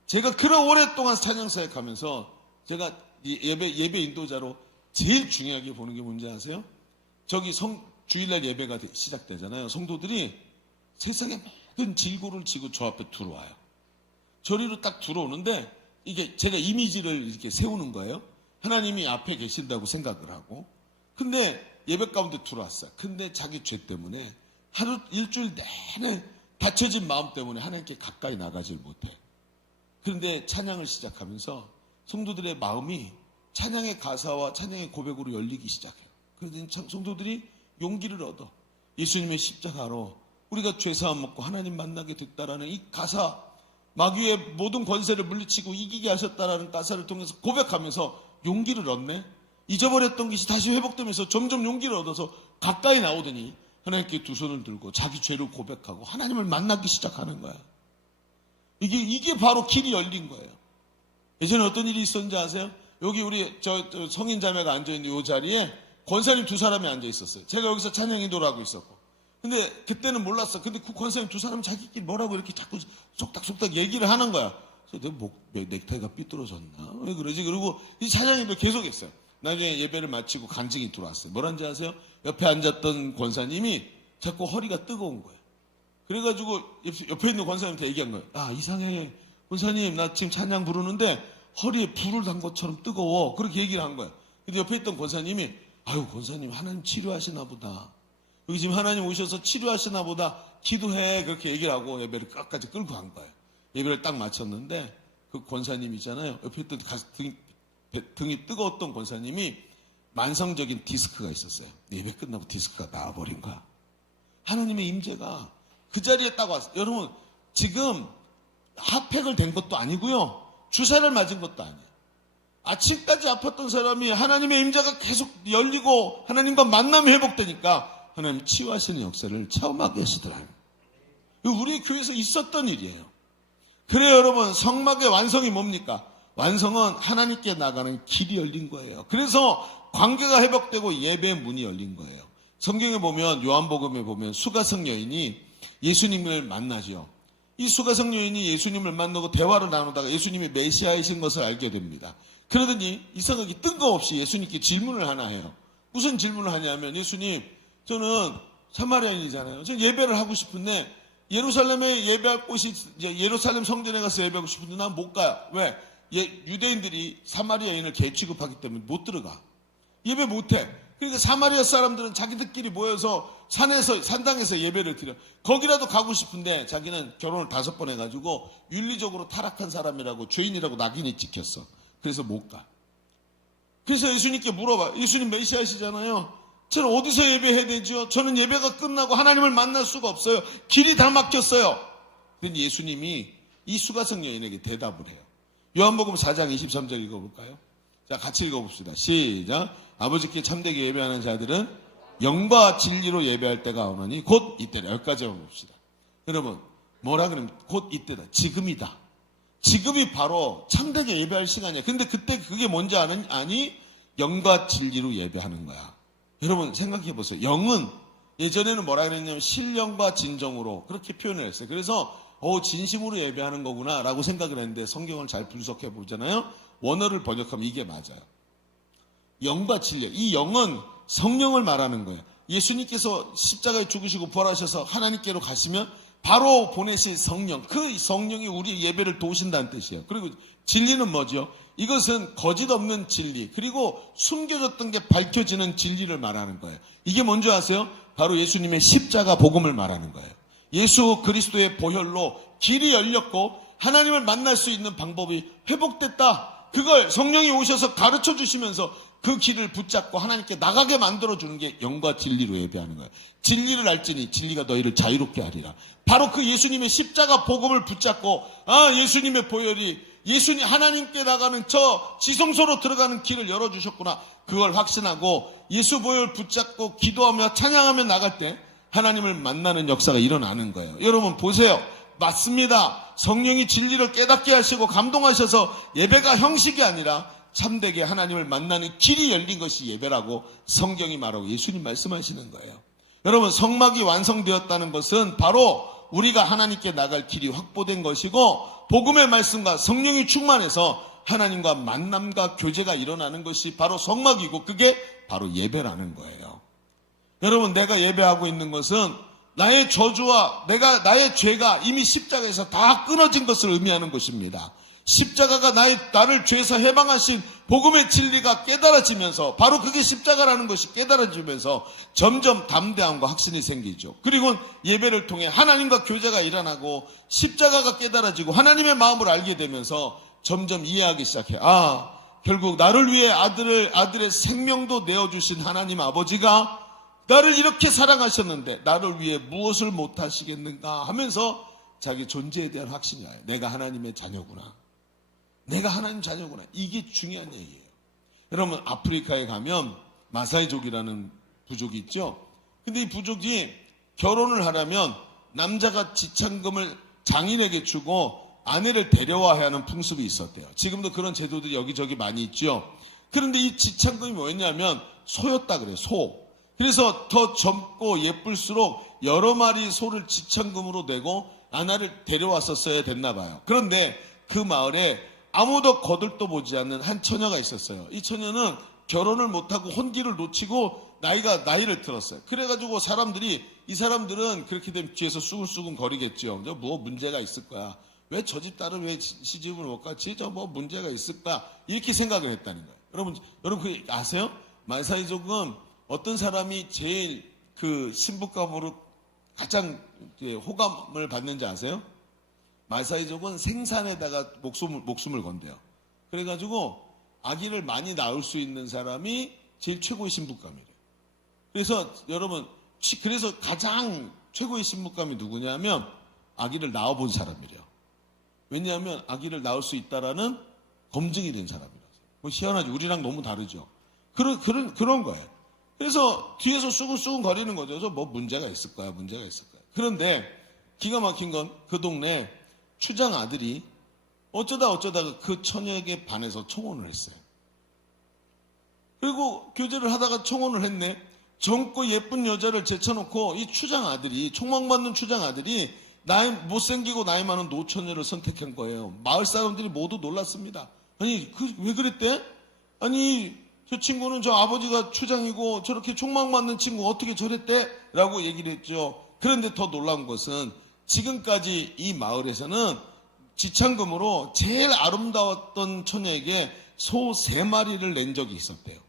제가 그런 오랫동안 찬양사역 하면서 제가 예배 인도자로 제일 중요하게 보는 게 뭔지 아세요? 저기 주일날 예배가 시작되잖아요. 성도들이 세상의 모든 질고를 지고 저 앞에 들어와요. 저리로 딱 들어오는데 이게 제가 이미지를 이렇게 세우는 거예요. 하나님이 앞에 계신다고 생각을 하고. 근데 예배 가운데 들어왔어요. 근데 자기 죄 때문에 하루 일주일 내내 닫혀진 마음 때문에 하나님께 가까이 나가질 못해. 그런데 찬양을 시작하면서 성도들의 마음이 찬양의 가사와 찬양의 고백으로 열리기 시작해요. 그래서 성도들이 용기를 얻어. 예수님의 십자가로 우리가 죄사함 먹고 하나님 만나게 됐다라는 이 가사, 마귀의 모든 권세를 물리치고 이기게 하셨다라는 가사를 통해서 고백하면서 용기를 얻네. 잊어버렸던 것이 다시 회복되면서 점점 용기를 얻어서 가까이 나오더니 하나님께 두 손을 들고 자기 죄를 고백하고 하나님을 만나기 시작하는 거야. 이게 바로 길이 열린 거예요. 예전에 어떤 일이 있었는지 아세요? 여기 우리 저 성인 자매가 앉아있는 이 자리에 권사님 두 사람이 앉아있었어요. 제가 여기서 찬양 인도를 하고 있었고. 근데 그때는 몰랐어. 근데 그 권사님 두 사람 자기끼리 뭐라고 이렇게 자꾸 속닥속닥 얘기를 하는 거야. 그래서 내 넥타이가 삐뚤어졌나? 왜 그러지? 그리고 이 찬양 인도 계속 했어요. 나중에 예배를 마치고 간증이 들어왔어요. 뭐란지 아세요? 옆에 앉았던 권사님이 자꾸 허리가 뜨거운 거예요. 그래가지고 옆에 있는 권사님한테 얘기한 거예요. 아, 이상해. 권사님, 나 지금 찬양 부르는데 허리에 불을 단 것처럼 뜨거워. 그렇게 얘기를 한 거예요. 근데 옆에 있던 권사님이 아유, 권사님 하나님 치료하시나 보다. 여기 지금 하나님 오셔서 치료하시나 보다. 기도해. 그렇게 얘기를 하고 예배를 끝까지 끌고 간 거예요. 예배를 딱 마쳤는데 그 권사님 있잖아요. 옆에 있던 등이 뜨거웠던 권사님이 만성적인 디스크가 있었어요. 예배 끝나고 디스크가 나와버린 거야. 하나님의 임재가 그 자리에 딱 왔어요. 여러분, 지금 핫팩을 댄 것도 아니고요. 주사를 맞은 것도 아니에요. 아침까지 아팠던 사람이 하나님의 임재가 계속 열리고 하나님과 만남이 회복되니까 하나님 치유하시는 역사를 체험하게 하시더라고요. 우리 교회에서 있었던 일이에요. 그래요, 여러분. 성막의 완성이 뭡니까? 완성은 하나님께 나가는 길이 열린 거예요. 그래서 관계가 회복되고 예배의 문이 열린 거예요. 성경에 보면, 요한복음에 보면 수가성 여인이 예수님을 만나죠. 이 수가성 여인이 예수님을 만나고 대화를 나누다가 예수님이 메시아이신 것을 알게 됩니다. 그러더니 이상하게 뜬금없이 예수님께 질문을 하나 해요. 무슨 질문을 하냐면, 예수님, 저는 사마리아인이잖아요. 저는 예배를 하고 싶은데 예루살렘에 예배할 곳이, 예루살렘 성전에 가서 예배하고 싶은데 난 못 가요. 왜? 유대인들이 사마리아인을 개 취급하기 때문에 못 들어가. 예배 못 해. 그러니까 사마리아 사람들은 자기들끼리 모여서 산당에서 예배를 드려. 거기라도 가고 싶은데 자기는 결혼을 5번 해가지고 윤리적으로 타락한 사람이라고, 죄인이라고 낙인이 찍혔어. 그래서 못 가. 그래서 예수님께 물어봐. 예수님 메시아시잖아요. 저는 어디서 예배해야 되죠? 저는 예배가 끝나고 하나님을 만날 수가 없어요. 길이 다 막혔어요. 그런데 예수님이 이 수가성 여인에게 대답을 해요. 요한복음 4장 23절 읽어볼까요? 자, 같이 읽어봅시다. 시작. 아버지께 참되게 예배하는 자들은 영과 진리로 예배할 때가 오느니 곧 이때다. 여기까지 해봅시다. 여러분, 뭐라 그러면 곧 이때다. 지금이다. 지금이 바로 참되게 예배할 시간이야. 근데 그때 그게 뭔지 아니? 영과 진리로 예배하는 거야. 여러분 생각해 보세요. 영은 예전에는 뭐라 그랬냐면 신령과 진정으로 그렇게 표현을 했어요. 그래서 진심으로 예배하는 거구나 라고 생각을 했는데 성경을 잘 분석해 보잖아요. 원어를 번역하면 이게 맞아요. 영과 진리. 이 영은 성령을 말하는 거예요. 예수님께서 십자가에 죽으시고 부활하셔서 하나님께로 가시면 바로 보내실 성령, 그 성령이 우리 예배를 도우신다는 뜻이에요. 그리고 진리는 뭐죠? 이것은 거짓 없는 진리, 그리고 숨겨졌던 게 밝혀지는 진리를 말하는 거예요. 이게 뭔지 아세요? 바로 예수님의 십자가 복음을 말하는 거예요. 예수 그리스도의 보혈로 길이 열렸고 하나님을 만날 수 있는 방법이 회복됐다. 그걸 성령이 오셔서 가르쳐 주시면서 그 길을 붙잡고 하나님께 나가게 만들어주는 게 영과 진리로 예배하는 거예요. 진리를 알지니 진리가 너희를 자유롭게 하리라. 바로 그 예수님의 십자가 복음을 붙잡고 예수님의 보혈이 예수님 하나님께 나가는 저 지성소로 들어가는 길을 열어주셨구나. 그걸 확신하고 예수 보혈 붙잡고 기도하며 찬양하며 나갈 때 하나님을 만나는 역사가 일어나는 거예요. 여러분 보세요. 맞습니다. 성령이 진리를 깨닫게 하시고 감동하셔서 예배가 형식이 아니라 참되게 하나님을 만나는 길이 열린 것이 예배라고 성경이 말하고 예수님 말씀하시는 거예요. 여러분 성막이 완성되었다는 것은 바로 우리가 하나님께 나갈 길이 확보된 것이고 복음의 말씀과 성령이 충만해서 하나님과 만남과 교제가 일어나는 것이 바로 성막이고 그게 바로 예배라는 거예요. 여러분 내가 예배하고 있는 것은 나의 저주와 나의 죄가 이미 십자가에서 다 끊어진 것을 의미하는 것입니다. 십자가가 나를 죄에서 해방하신 복음의 진리가 깨달아지면서, 바로 그게 십자가라는 것이 깨달아지면서 점점 담대함과 확신이 생기죠. 그리고 예배를 통해 하나님과 교제가 일어나고 십자가가 깨달아지고 하나님의 마음을 알게 되면서 점점 이해하기 시작해. 결국 나를 위해 아들의 생명도 내어주신 하나님 아버지가 나를 이렇게 사랑하셨는데 나를 위해 무엇을 못하시겠는가 하면서 자기 존재에 대한 확신이 와요. 내가 하나님의 자녀구나. 내가 하나님 자녀구나. 이게 중요한 얘기예요. 여러분, 아프리카에 가면 마사이족이라는 부족이 있죠. 근데 이 부족이 결혼을 하려면 남자가 지참금을 장인에게 주고 아내를 데려와야 하는 풍습이 있었대요. 지금도 그런 제도들이 여기저기 많이 있죠. 그런데 이 지참금이 뭐였냐면 소였다 그래요. 소. 그래서 더 젊고 예쁠수록 여러 마리 소를 지참금으로 내고 아내를 데려왔었어야 됐나 봐요. 그런데 그 마을에 아무도 거들떠 보지 않는 한 처녀가 있었어요. 이 처녀는 결혼을 못하고 혼기를 놓치고 나이를 들었어요. 그래가지고 이 사람들은 그렇게 되면 뒤에서 쑥은쑥은 거리겠죠. 뭐 문제가 있을 거야. 왜 저 집 딸은 왜 시집을 못 갔지? 뭐 문제가 있을까? 이렇게 생각을 했다는 거예요. 여러분 그 아세요? 마사이족은 어떤 사람이 제일 그 신부감으로 가장 호감을 받는지 아세요? 마사이족은 생산에다가 목숨을 건대요. 그래가지고 아기를 많이 낳을 수 있는 사람이 제일 최고의 신부감이래요. 그래서 여러분, 그래서 가장 최고의 신부감이 누구냐면 아기를 낳아본 사람이래요. 왜냐하면 아기를 낳을 수 있다라는 검증이 된 사람이라서. 뭐 희한하지. 우리랑 너무 다르죠. 그런 거예요. 그래서 뒤에서 쑥은쑥은 거리는 거죠. 그래서 뭐 문제가 있을 거야. 그런데 기가 막힌 건 그 동네 추장 아들이 어쩌다가 그 처녀에게 반해서 청혼을 했어요. 그리고 교제를 하다가 청혼을 했네. 젊고 예쁜 여자를 제쳐놓고 이 추장 아들이, 총망받는 추장 아들이 못생기고 나이 많은 노처녀를 선택한 거예요. 마을 사람들이 모두 놀랐습니다. 아니, 왜 그랬대? 아니, 저 친구는 저 아버지가 추장이고 저렇게 총망받는 친구 어떻게 저랬대? 라고 얘기를 했죠. 그런데 더 놀라운 것은 지금까지 이 마을에서는 지참금으로 제일 아름다웠던 처녀에게 소 3마리를 낸 적이 있었대요.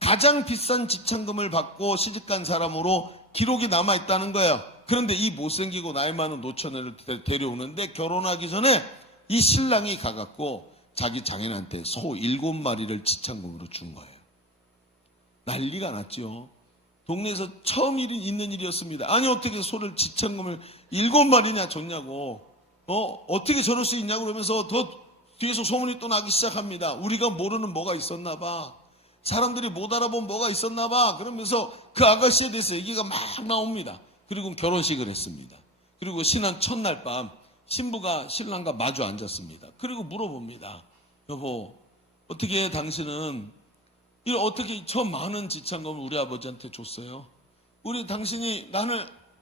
가장 비싼 지참금을 받고 시집간 사람으로 기록이 남아있다는 거예요. 그런데 이 못생기고 나이 많은 노처녀를 데려오는데 결혼하기 전에 이 신랑이 가갖고 자기 장인한테 소 7마리를 지참금으로 준 거예요. 난리가 났죠. 동네에서 처음 있는 일이었습니다. 아니, 어떻게 소를 지참금을 7마리나 줬냐고. 어떻게 저럴 수 있냐고 그러면서 더 뒤에서 소문이 또 나기 시작합니다. 우리가 모르는 뭐가 있었나 봐. 사람들이 못 알아본 뭐가 있었나 봐. 그러면서 그 아가씨에 대해서 얘기가 막 나옵니다. 그리고 결혼식을 했습니다. 그리고 신혼 첫날 밤 신부가 신랑과 마주 앉았습니다. 그리고 물어봅니다. 여보, 어떻게 당신은 어떻게 저 많은 지참금을 우리 아버지한테 줬어요? 당신이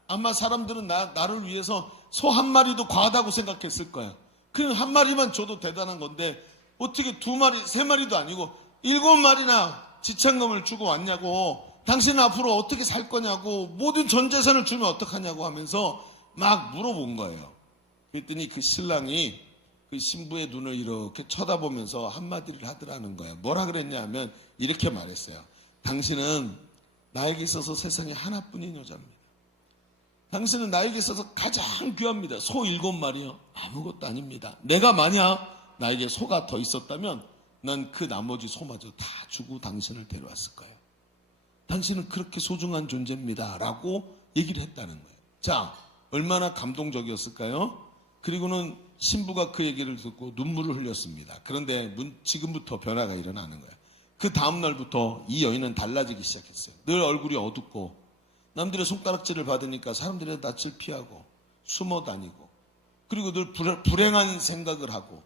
아마 사람들은 나를 위해서 소 1마리도 과하다고 생각했을 거야. 그 1마리만 줘도 대단한 건데 어떻게 2마리, 3마리도 아니고 7마리나 지참금을 주고 왔냐고. 당신은 앞으로 어떻게 살 거냐고. 모든 전 재산을 주면 어떡하냐고 하면서 막 물어본 거예요. 그랬더니 그 신랑이 그 신부의 눈을 이렇게 쳐다보면서 한마디를 하더라는 거예요. 뭐라 그랬냐 하면 이렇게 말했어요. 당신은 나에게 있어서 세상에 하나뿐인 여자입니다. 당신은 나에게 있어서 가장 귀합니다. 소 7마리요? 아무것도 아닙니다. 내가 만약 나에게 소가 더 있었다면 난 그 나머지 소마저 다 주고 당신을 데려왔을 거예요. 당신은 그렇게 소중한 존재입니다. 라고 얘기를 했다는 거예요. 자, 얼마나 감동적이었을까요? 그리고는 신부가 그 얘기를 듣고 눈물을 흘렸습니다. 그런데 지금부터 변화가 일어나는 거예요. 그 다음날부터 이 여인은 달라지기 시작했어요. 늘 얼굴이 어둡고 남들의 손가락질을 받으니까 사람들의 낯을 피하고 숨어 다니고 그리고 늘 불행한 생각을 하고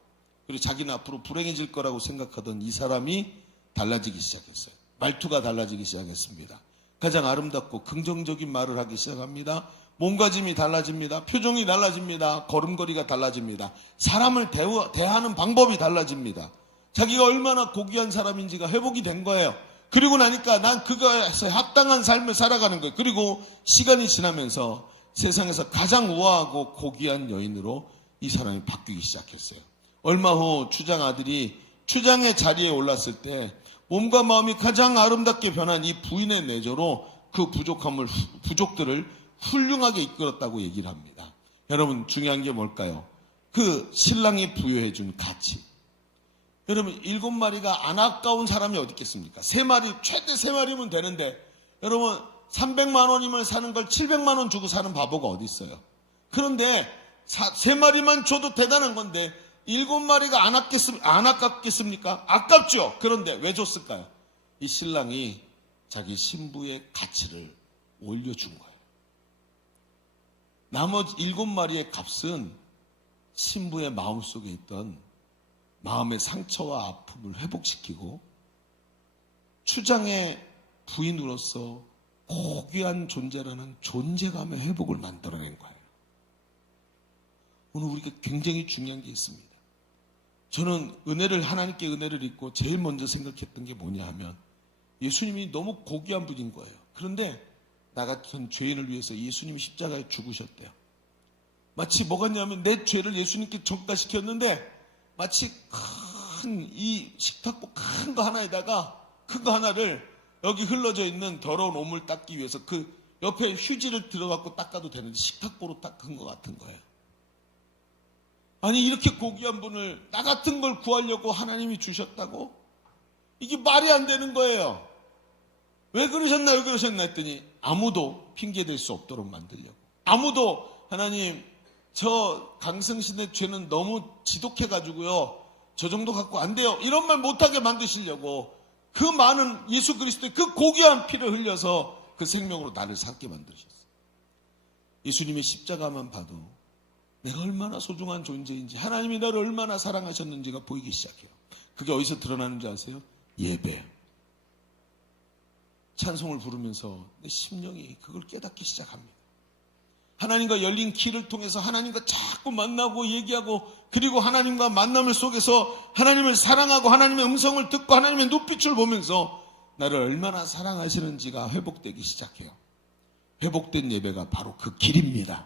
그리고 자기는 앞으로 불행해질 거라고 생각하던 이 사람이 달라지기 시작했어요. 말투가 달라지기 시작했습니다. 가장 아름답고 긍정적인 말을 하기 시작합니다. 몸가짐이 달라집니다. 표정이 달라집니다. 걸음걸이가 달라집니다. 사람을 대하는 방법이 달라집니다. 자기가 얼마나 고귀한 사람인지가 회복이 된 거예요. 그리고 나니까 난 그거에 합당한 삶을 살아가는 거예요. 그리고 시간이 지나면서 세상에서 가장 우아하고 고귀한 여인으로 이 사람이 바뀌기 시작했어요. 얼마 후 추장 아들이 추장의 자리에 올랐을 때 몸과 마음이 가장 아름답게 변한 이 부인의 내조로 그 부족들을 훌륭하게 이끌었다고 얘기를 합니다. 여러분, 중요한 게 뭘까요? 그 신랑이 부여해준 가치. 여러분, 7마리가 안 아까운 사람이 어디 있겠습니까? 3마리, 최대 3마리면 되는데, 여러분, 300만 원이면 사는 걸 700만 원 주고 사는 바보가 어디 있어요? 그런데 3마리만 줘도 대단한 건데 7마리가 안 아깝겠습니까? 아깝죠. 그런데 왜 줬을까요? 이 신랑이 자기 신부의 가치를 올려준 거예요. 나머지 7마리의 값은 신부의 마음속에 있던 마음의 상처와 아픔을 회복시키고 추장의 부인으로서 고귀한 존재라는 존재감의 회복을 만들어낸 거예요. 오늘 우리가 굉장히 중요한 게 있습니다. 저는 하나님께 은혜를 잊고 제일 먼저 생각했던 게 뭐냐 하면 예수님이 너무 고귀한 분인 거예요. 그런데 나 같은 죄인을 위해서 예수님이 십자가에 죽으셨대요. 마치 뭐가 있냐면 내 죄를 예수님께 전가시켰는데 마치 큰 이 식탁보 큰 거 하나를 여기 흘러져 있는 더러운 오물 닦기 위해서 그 옆에 휴지를 들어갖고 닦아도 되는데 식탁보로 닦은 것 같은 거예요. 아니, 이렇게 고귀한 분을 나 같은 걸 구하려고 하나님이 주셨다고? 이게 말이 안 되는 거예요. 왜 그러셨나 했더니 아무도 핑계댈 수 없도록 만들려고. 아무도 하나님, 저 강승신의 죄는 너무 지독해가지고요, 저 정도 갖고 안 돼요, 이런 말 못하게 만드시려고 그 많은 예수 그리스도의 그 고귀한 피를 흘려서 그 생명으로 나를 살게 만드셨어요. 예수님의 십자가만 봐도 내가 얼마나 소중한 존재인지, 하나님이 나를 얼마나 사랑하셨는지가 보이기 시작해요. 그게 어디서 드러나는지 아세요? 예배. 찬송을 부르면서 내 심령이 그걸 깨닫기 시작합니다. 하나님과 열린 길을 통해서 하나님과 자꾸 만나고 얘기하고, 그리고 하나님과 만남을 속에서 하나님을 사랑하고 하나님의 음성을 듣고 하나님의 눈빛을 보면서 나를 얼마나 사랑하시는지가 회복되기 시작해요. 회복된 예배가 바로 그 길입니다.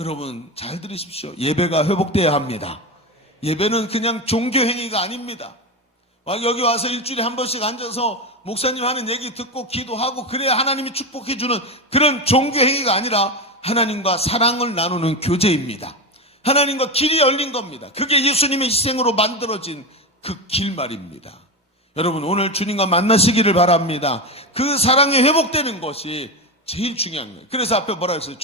여러분, 잘 들으십시오. 예배가 회복돼야 합니다. 예배는 그냥 종교 행위가 아닙니다. 여기 와서 일주일에 한 번씩 앉아서 목사님 하는 얘기 듣고 기도하고 그래야 하나님이 축복해주는 그런 종교 행위가 아니라 하나님과 사랑을 나누는 교제입니다. 하나님과 길이 열린 겁니다. 그게 예수님의 희생으로 만들어진 그 길 말입니다. 여러분, 오늘 주님과 만나시기를 바랍니다. 그 사랑이 회복되는 것이 제일 중요한 거예요. 그래서 앞에 뭐라 했어요?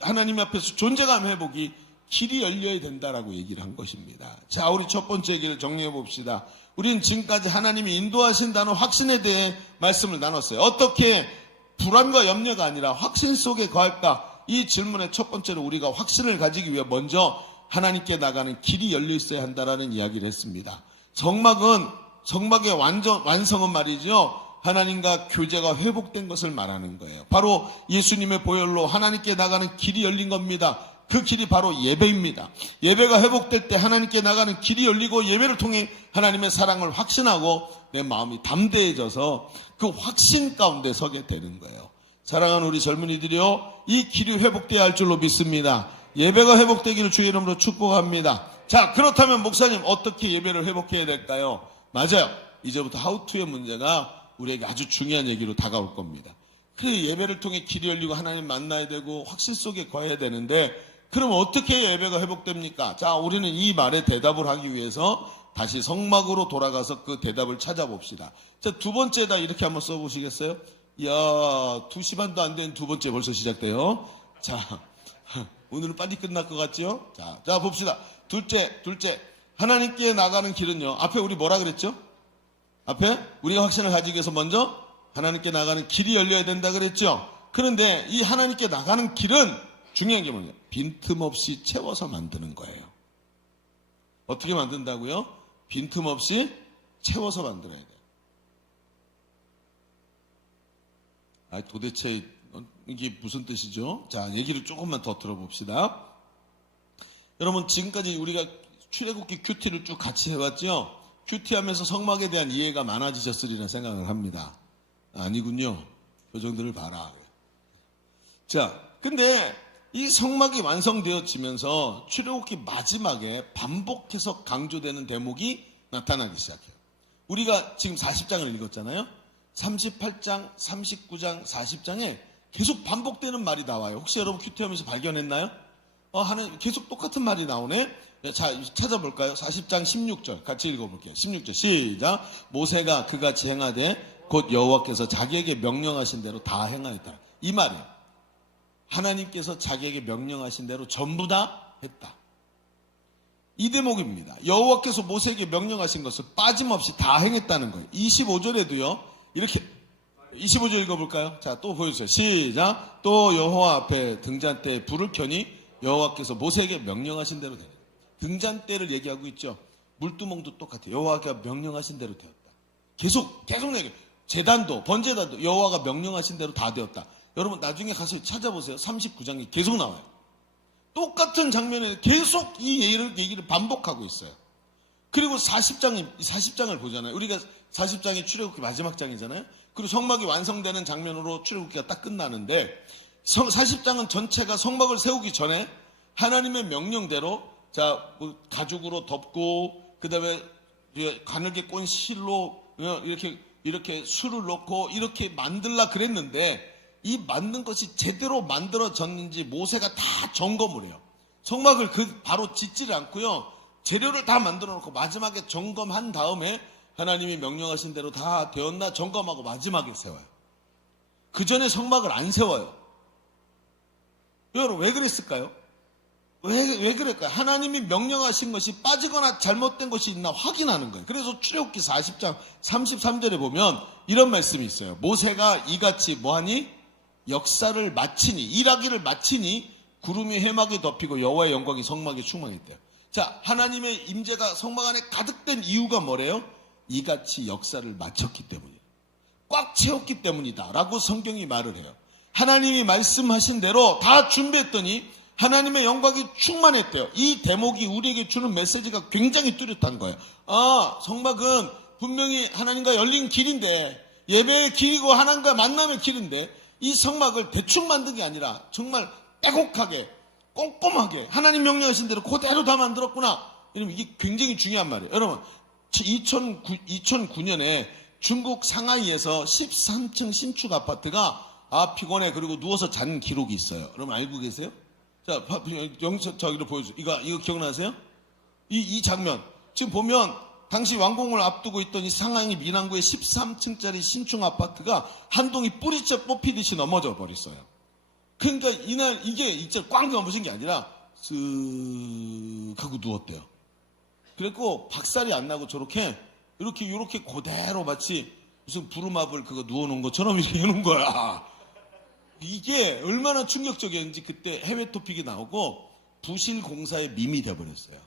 하나님 앞에서 존재감 회복이 길이 열려야 된다라고 얘기를 한 것입니다. 자, 우리 첫 번째 얘기를 정리해 봅시다. 우리는 지금까지 하나님이 인도하신다는 확신에 대해 말씀을 나눴어요. 어떻게 불안과 염려가 아니라 확신 속에 거할까? 이 질문의 첫 번째로 우리가 확신을 가지기 위해 먼저 하나님께 나가는 길이 열려 있어야 한다라는 이야기를 했습니다. 성막의 완성은 말이죠, 하나님과 교제가 회복된 것을 말하는 거예요. 바로 예수님의 보혈로 하나님께 나가는 길이 열린 겁니다. 그 길이 바로 예배입니다. 예배가 회복될 때 하나님께 나가는 길이 열리고 예배를 통해 하나님의 사랑을 확신하고 내 마음이 담대해져서 그 확신 가운데 서게 되는 거예요. 사랑하는 우리 젊은이들이요, 이 길이 회복돼야 할 줄로 믿습니다. 예배가 회복되기를 주의 이름으로 축복합니다. 자, 그렇다면 목사님, 어떻게 예배를 회복해야 될까요? 맞아요. 이제부터 하우투의 문제가 우리에게 아주 중요한 얘기로 다가올 겁니다. 그래, 예배를 통해 길이 열리고 하나님 만나야 되고 확신 속에 거해야 되는데, 그럼 어떻게 해야 예배가 회복됩니까? 자, 우리는 이 말에 대답을 하기 위해서 다시 성막으로 돌아가서 그 대답을 찾아봅시다. 자, 두 번째다 이렇게 한번 써보시겠어요? 이야, 2시 반도 안 된 두 번째 벌써 시작돼요. 자, 오늘은 빨리 끝날 것 같죠? 자, 봅시다. 둘째. 하나님께 나가는 길은요, 앞에 우리 뭐라 그랬죠? 앞에 우리가 확신을 가지기 위해서 먼저 하나님께 나가는 길이 열려야 된다 그랬죠? 그런데 이 하나님께 나가는 길은 중요한 게 뭐냐? 빈틈없이 채워서 만드는 거예요. 어떻게 만든다고요? 빈틈없이 채워서 만들어야 돼요. 도대체 이게 무슨 뜻이죠? 자, 얘기를 조금만 더 들어봅시다. 여러분, 지금까지 우리가 출애굽기 큐티를 쭉 같이 해봤죠? 큐티하면서 성막에 대한 이해가 많아지셨으리라 생각을 합니다. 아니군요. 표정들을 봐라. 자, 근데 이 성막이 완성되어지면서 출애굽기 마지막에 반복해서 강조되는 대목이 나타나기 시작해요. 우리가 지금 40장을 읽었잖아요. 38장, 39장, 40장에 계속 반복되는 말이 나와요. 혹시 여러분 큐티하면서 발견했나요? 계속 똑같은 말이 나오네. 자, 찾아볼까요? 40장 16절 같이 읽어볼게요. 16절 시작. 모세가 그같이 행하되 곧 여호와께서 자기에게 명령하신 대로 다 행하였다. 이 말이에요. 하나님께서 자기에게 명령하신 대로 전부 다 했다. 이 대목입니다. 여호와께서 모세에게 명령하신 것을 빠짐없이 다 행했다는 거예요. 25절에도요. 이렇게 25절 읽어볼까요? 자, 또 보여주세요. 시작. 또 여호와 앞에 등잔대에 불을 켜니 여호와께서 모세에게 명령하신 대로 되었다. 등잔대를 얘기하고 있죠. 물두멍도 똑같아요. 여호와가 명령하신 대로 되었다. 계속 얘기해요. 제단도 번제단도 여호와가 명령하신 대로 다 되었다. 여러분 나중에 가서 찾아보세요. 39장이 계속 나와요. 똑같은 장면에 계속 이 얘기를 반복하고 있어요. 그리고 40장을 보잖아요. 우리가 40장이 출애굽기 마지막 장이잖아요. 그리고 성막이 완성되는 장면으로 출애굽기가 딱 끝나는데 40장은 전체가 성막을 세우기 전에 하나님의 명령대로 가죽으로 덮고 그다음에 가늘게 꼰 실로 이렇게 술을 넣고 이렇게 만들라 그랬는데 이 만든 것이 제대로 만들어졌는지 모세가 다 점검을 해요. 성막을 바로 짓지를 않고요. 재료를 다 만들어 놓고 마지막에 점검한 다음에 하나님이 명령하신 대로 다 되었나 점검하고 마지막에 세워요. 그 전에 성막을 안 세워요. 여러분 왜 그랬을까요? 왜 그럴까요? 하나님이 명령하신 것이 빠지거나 잘못된 것이 있나 확인하는 거예요. 그래서 출애굽기 40장 33절에 보면 이런 말씀이 있어요. 모세가 이같이 뭐하니? 역사를 마치니 일하기를 마치니 구름이 해막에 덮이고 여호와의 영광이 성막에 충만했대요. 자, 하나님의 임재가 성막 안에 가득된 이유가 뭐래요? 이같이 역사를 마쳤기 때문이에요. 꽉 채웠기 때문이다 라고 성경이 말을 해요. 하나님이 말씀하신 대로 다 준비했더니 하나님의 영광이 충만했대요. 이 대목이 우리에게 주는 메시지가 굉장히 뚜렷한 거예요. 성막은 분명히 하나님과 열린 길인데 예배의 길이고 하나님과 만남의 길인데 이 성막을 대충 만든 게 아니라 정말 빼곡하게 꼼꼼하게 하나님 명령하신 대로 그대로 다 만들었구나. 이러면 이게 굉장히 중요한 말이에요. 여러분 2009년에 중국 상하이에서 13층 신축 아파트가 피곤해 그리고 누워서 잔 기록이 있어요. 여러분 알고 계세요? 자, 저기로 보여주세요. 이거 기억나세요? 이 장면. 지금 보면 당시 완공을 앞두고 있던 이 상하이 민항구의 13층짜리 신축 아파트가 한 동이 뿌리째 뽑히듯이 넘어져 버렸어요. 그러니까 이날 이게 진짜 꽝 넘어진 게 아니라 쓱 하고 누웠대요. 그랬고 박살이 안 나고 이렇게 그대로 마치 무슨 부루마블 그거 누워놓은 것처럼 이렇게 해놓은 거야. 이게 얼마나 충격적이었는지 그때 해외 토픽이 나오고 부실공사의 밈이 돼버렸어요.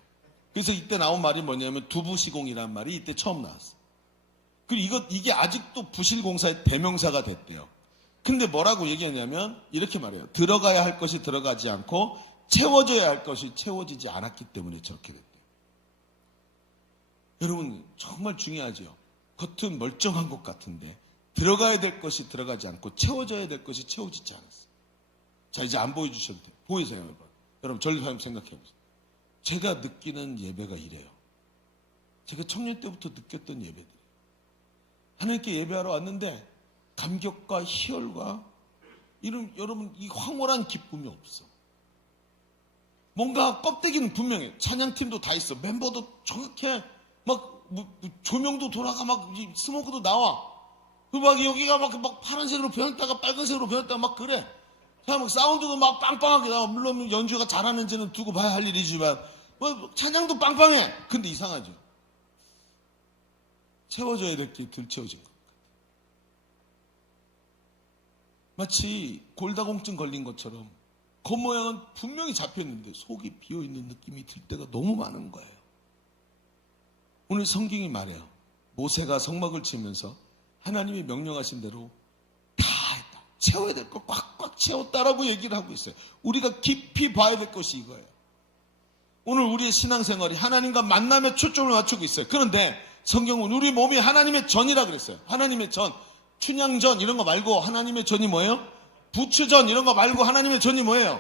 그래서 이때 나온 말이 뭐냐면 두부시공이라는 말이 이때 처음 나왔어요. 그리고 이게 아직도 부실공사의 대명사가 됐대요. 근데 뭐라고 얘기하냐면 이렇게 말해요. 들어가야 할 것이 들어가지 않고 채워져야 할 것이 채워지지 않았기 때문에 저렇게 됐대요. 여러분 정말 중요하죠. 겉은 멀쩡한 것 같은데 들어가야 될 것이 들어가지 않고 채워져야 될 것이 채워지지 않았어요. 자, 이제 안 보여주셔도 돼요. 보이세요, 여러분? 여러분, 저를 한번 생각해보세요. 제가 느끼는 예배가 이래요. 제가 청년 때부터 느꼈던 예배들이에요. 하나님께 예배하러 왔는데 감격과 희열과 여러분 이 황홀한 기쁨이 없어. 뭔가 껍데기는 분명해. 찬양팀도 다 있어. 멤버도 정확해. 막 조명도 돌아가 막 스모크도 나와. 막 여기가 막 파란색으로 변했다가 빨간색으로 변했다가 막 그래. 막 사운드도 막 빵빵하게 나와. 물론 연주가 잘하는지는 두고 봐야 할 일이지만 찬양도 빵빵해. 근데 이상하죠. 채워져야 될 게 덜 채워진 것 같아요. 마치 골다공증 걸린 것처럼 겉모양은 분명히 잡혔는데 속이 비어있는 느낌이 들 때가 너무 많은 거예요. 오늘 성경이 말해요. 모세가 성막을 치면서 하나님이 명령하신 대로 다 했다. 채워야 될 걸 꽉꽉 채웠다라고 얘기를 하고 있어요. 우리가 깊이 봐야 될 것이 이거예요. 오늘 우리의 신앙생활이 하나님과 만남에 초점을 맞추고 있어요. 그런데 성경은 우리 몸이 하나님의 전이라 그랬어요. 하나님의 전, 춘향전 이런 거 말고 하나님의 전이 뭐예요? 부추전 이런 거 말고 하나님의 전이 뭐예요?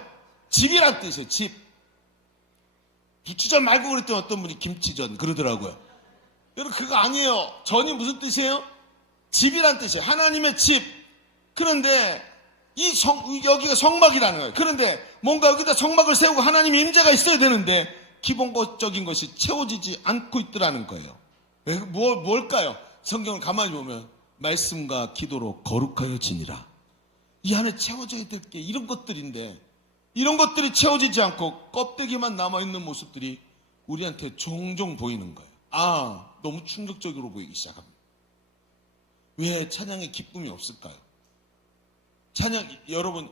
집이란 뜻이에요. 집. 부추전 말고 그랬더니 어떤 분이 김치전 그러더라고요. 여러분 그거 아니에요. 전이 무슨 뜻이에요? 집이란 뜻이에요. 하나님의 집. 그런데 여기가 성막이라는 거예요. 그런데 뭔가 여기다 성막을 세우고 하나님의 임재가 있어야 되는데 기본적인 것이 채워지지 않고 있더라는 거예요. 뭘까요? 성경을 가만히 보면 말씀과 기도로 거룩하여지니라. 이 안에 채워져야 될 게 이런 것들인데 이런 것들이 채워지지 않고 껍데기만 남아있는 모습들이 우리한테 종종 보이는 거예요. 아, 너무 충격적으로 보이기 시작합니다. 왜 찬양에 기쁨이 없을까요? 여러분,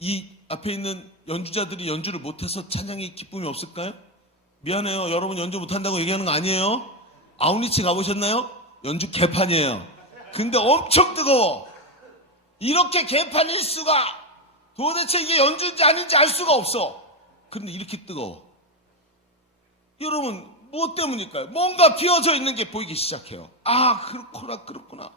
이 앞에 있는 연주자들이 연주를 못해서 찬양에 기쁨이 없을까요? 미안해요. 여러분 연주 못한다고 얘기하는 거 아니에요. 아웃리치 가보셨나요? 연주 개판이에요. 근데 엄청 뜨거워. 이렇게 개판일 수가, 도대체 이게 연주인지 아닌지 알 수가 없어. 그런데 이렇게 뜨거워. 여러분, 무엇 때문일까요? 뭔가 비어져 있는 게 보이기 시작해요. 아, 그렇구나.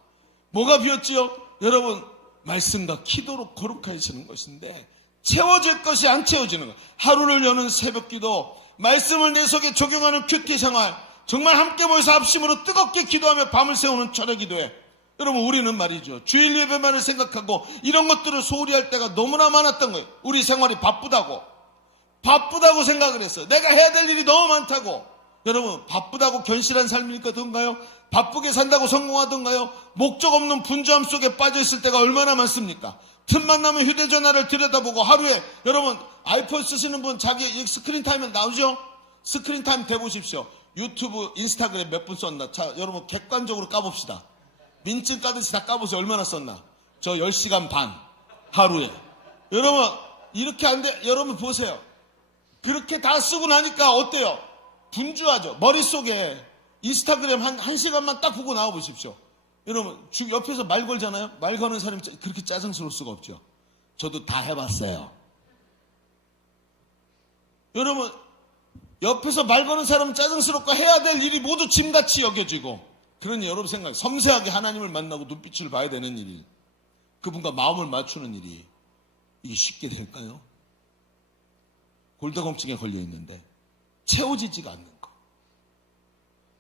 뭐가 비었지요? 여러분, 말씀과 기도로 거룩해지는 것인데 채워질 것이 안 채워지는 거예요. 하루를 여는 새벽 기도, 말씀을 내 속에 적용하는 큐티 생활, 정말 함께 모여서 합심으로 뜨겁게 기도하며 밤을 새우는 저녁 기도회. 여러분, 우리는 말이죠, 주일 예배만을 생각하고 이런 것들을 소홀히 할 때가 너무나 많았던 거예요. 우리 생활이 바쁘다고 생각을 했어요. 내가 해야 될 일이 너무 많다고. 여러분, 바쁘다고 견실한 삶이니까던가요? 바쁘게 산다고 성공하던가요? 목적 없는 분주함 속에 빠져있을 때가 얼마나 많습니까? 틈만 나면 휴대전화를 들여다보고 하루에, 여러분 아이폰 쓰시는 분 자기 스크린 타임에 나오죠? 스크린 타임 대보십시오. 유튜브, 인스타그램 몇 분 썼나? 자, 여러분 객관적으로 까봅시다. 민증 까듯이 다 까보세요. 얼마나 썼나? 저 10시간 반 하루에. 여러분 이렇게 안 돼. 여러분 보세요. 그렇게 다 쓰고 나니까 어때요? 분주하죠. 머릿속에 인스타그램 한 시간만 딱 보고 나와 보십시오. 여러분 옆에서 말 걸잖아요. 말 거는 사람이 그렇게 짜증스러울 수가 없죠. 저도 다 해봤어요. 여러분 옆에서 말 거는 사람은 짜증스럽고 해야 될 일이 모두 짐같이 여겨지고, 그러니 여러분 생각해, 섬세하게 하나님을 만나고 눈빛을 봐야 되는 일이, 그분과 마음을 맞추는 일이 이게 쉽게 될까요? 골다공증에 걸려 있는데 채워지지가 않는 거.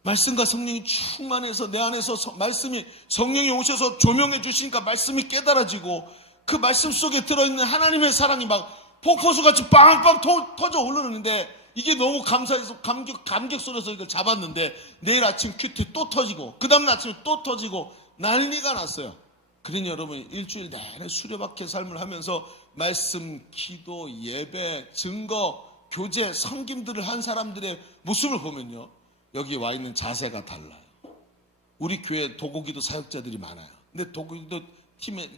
말씀과 성령이 충만해서 내 안에서 말씀이, 성령이 오셔서 조명해 주시니까 말씀이 깨달아지고 그 말씀 속에 들어있는 하나님의 사랑이 막 폭포수같이 빵빵 터져 오르는데, 이게 너무 감사해서 감격 쏟아서 이걸 잡았는데 내일 아침 큐티 또 터지고 그 다음날 아침에 또 터지고 난리가 났어요. 그러니 여러분 일주일 내내 수레바퀴 삶을 하면서 말씀, 기도, 예배, 증거, 교제, 섬김들을 한 사람들의 모습을 보면요, 여기 와 있는 자세가 달라요. 우리 교회 도곡기도 사역자들이 많아요. 근데 도곡기도 팀의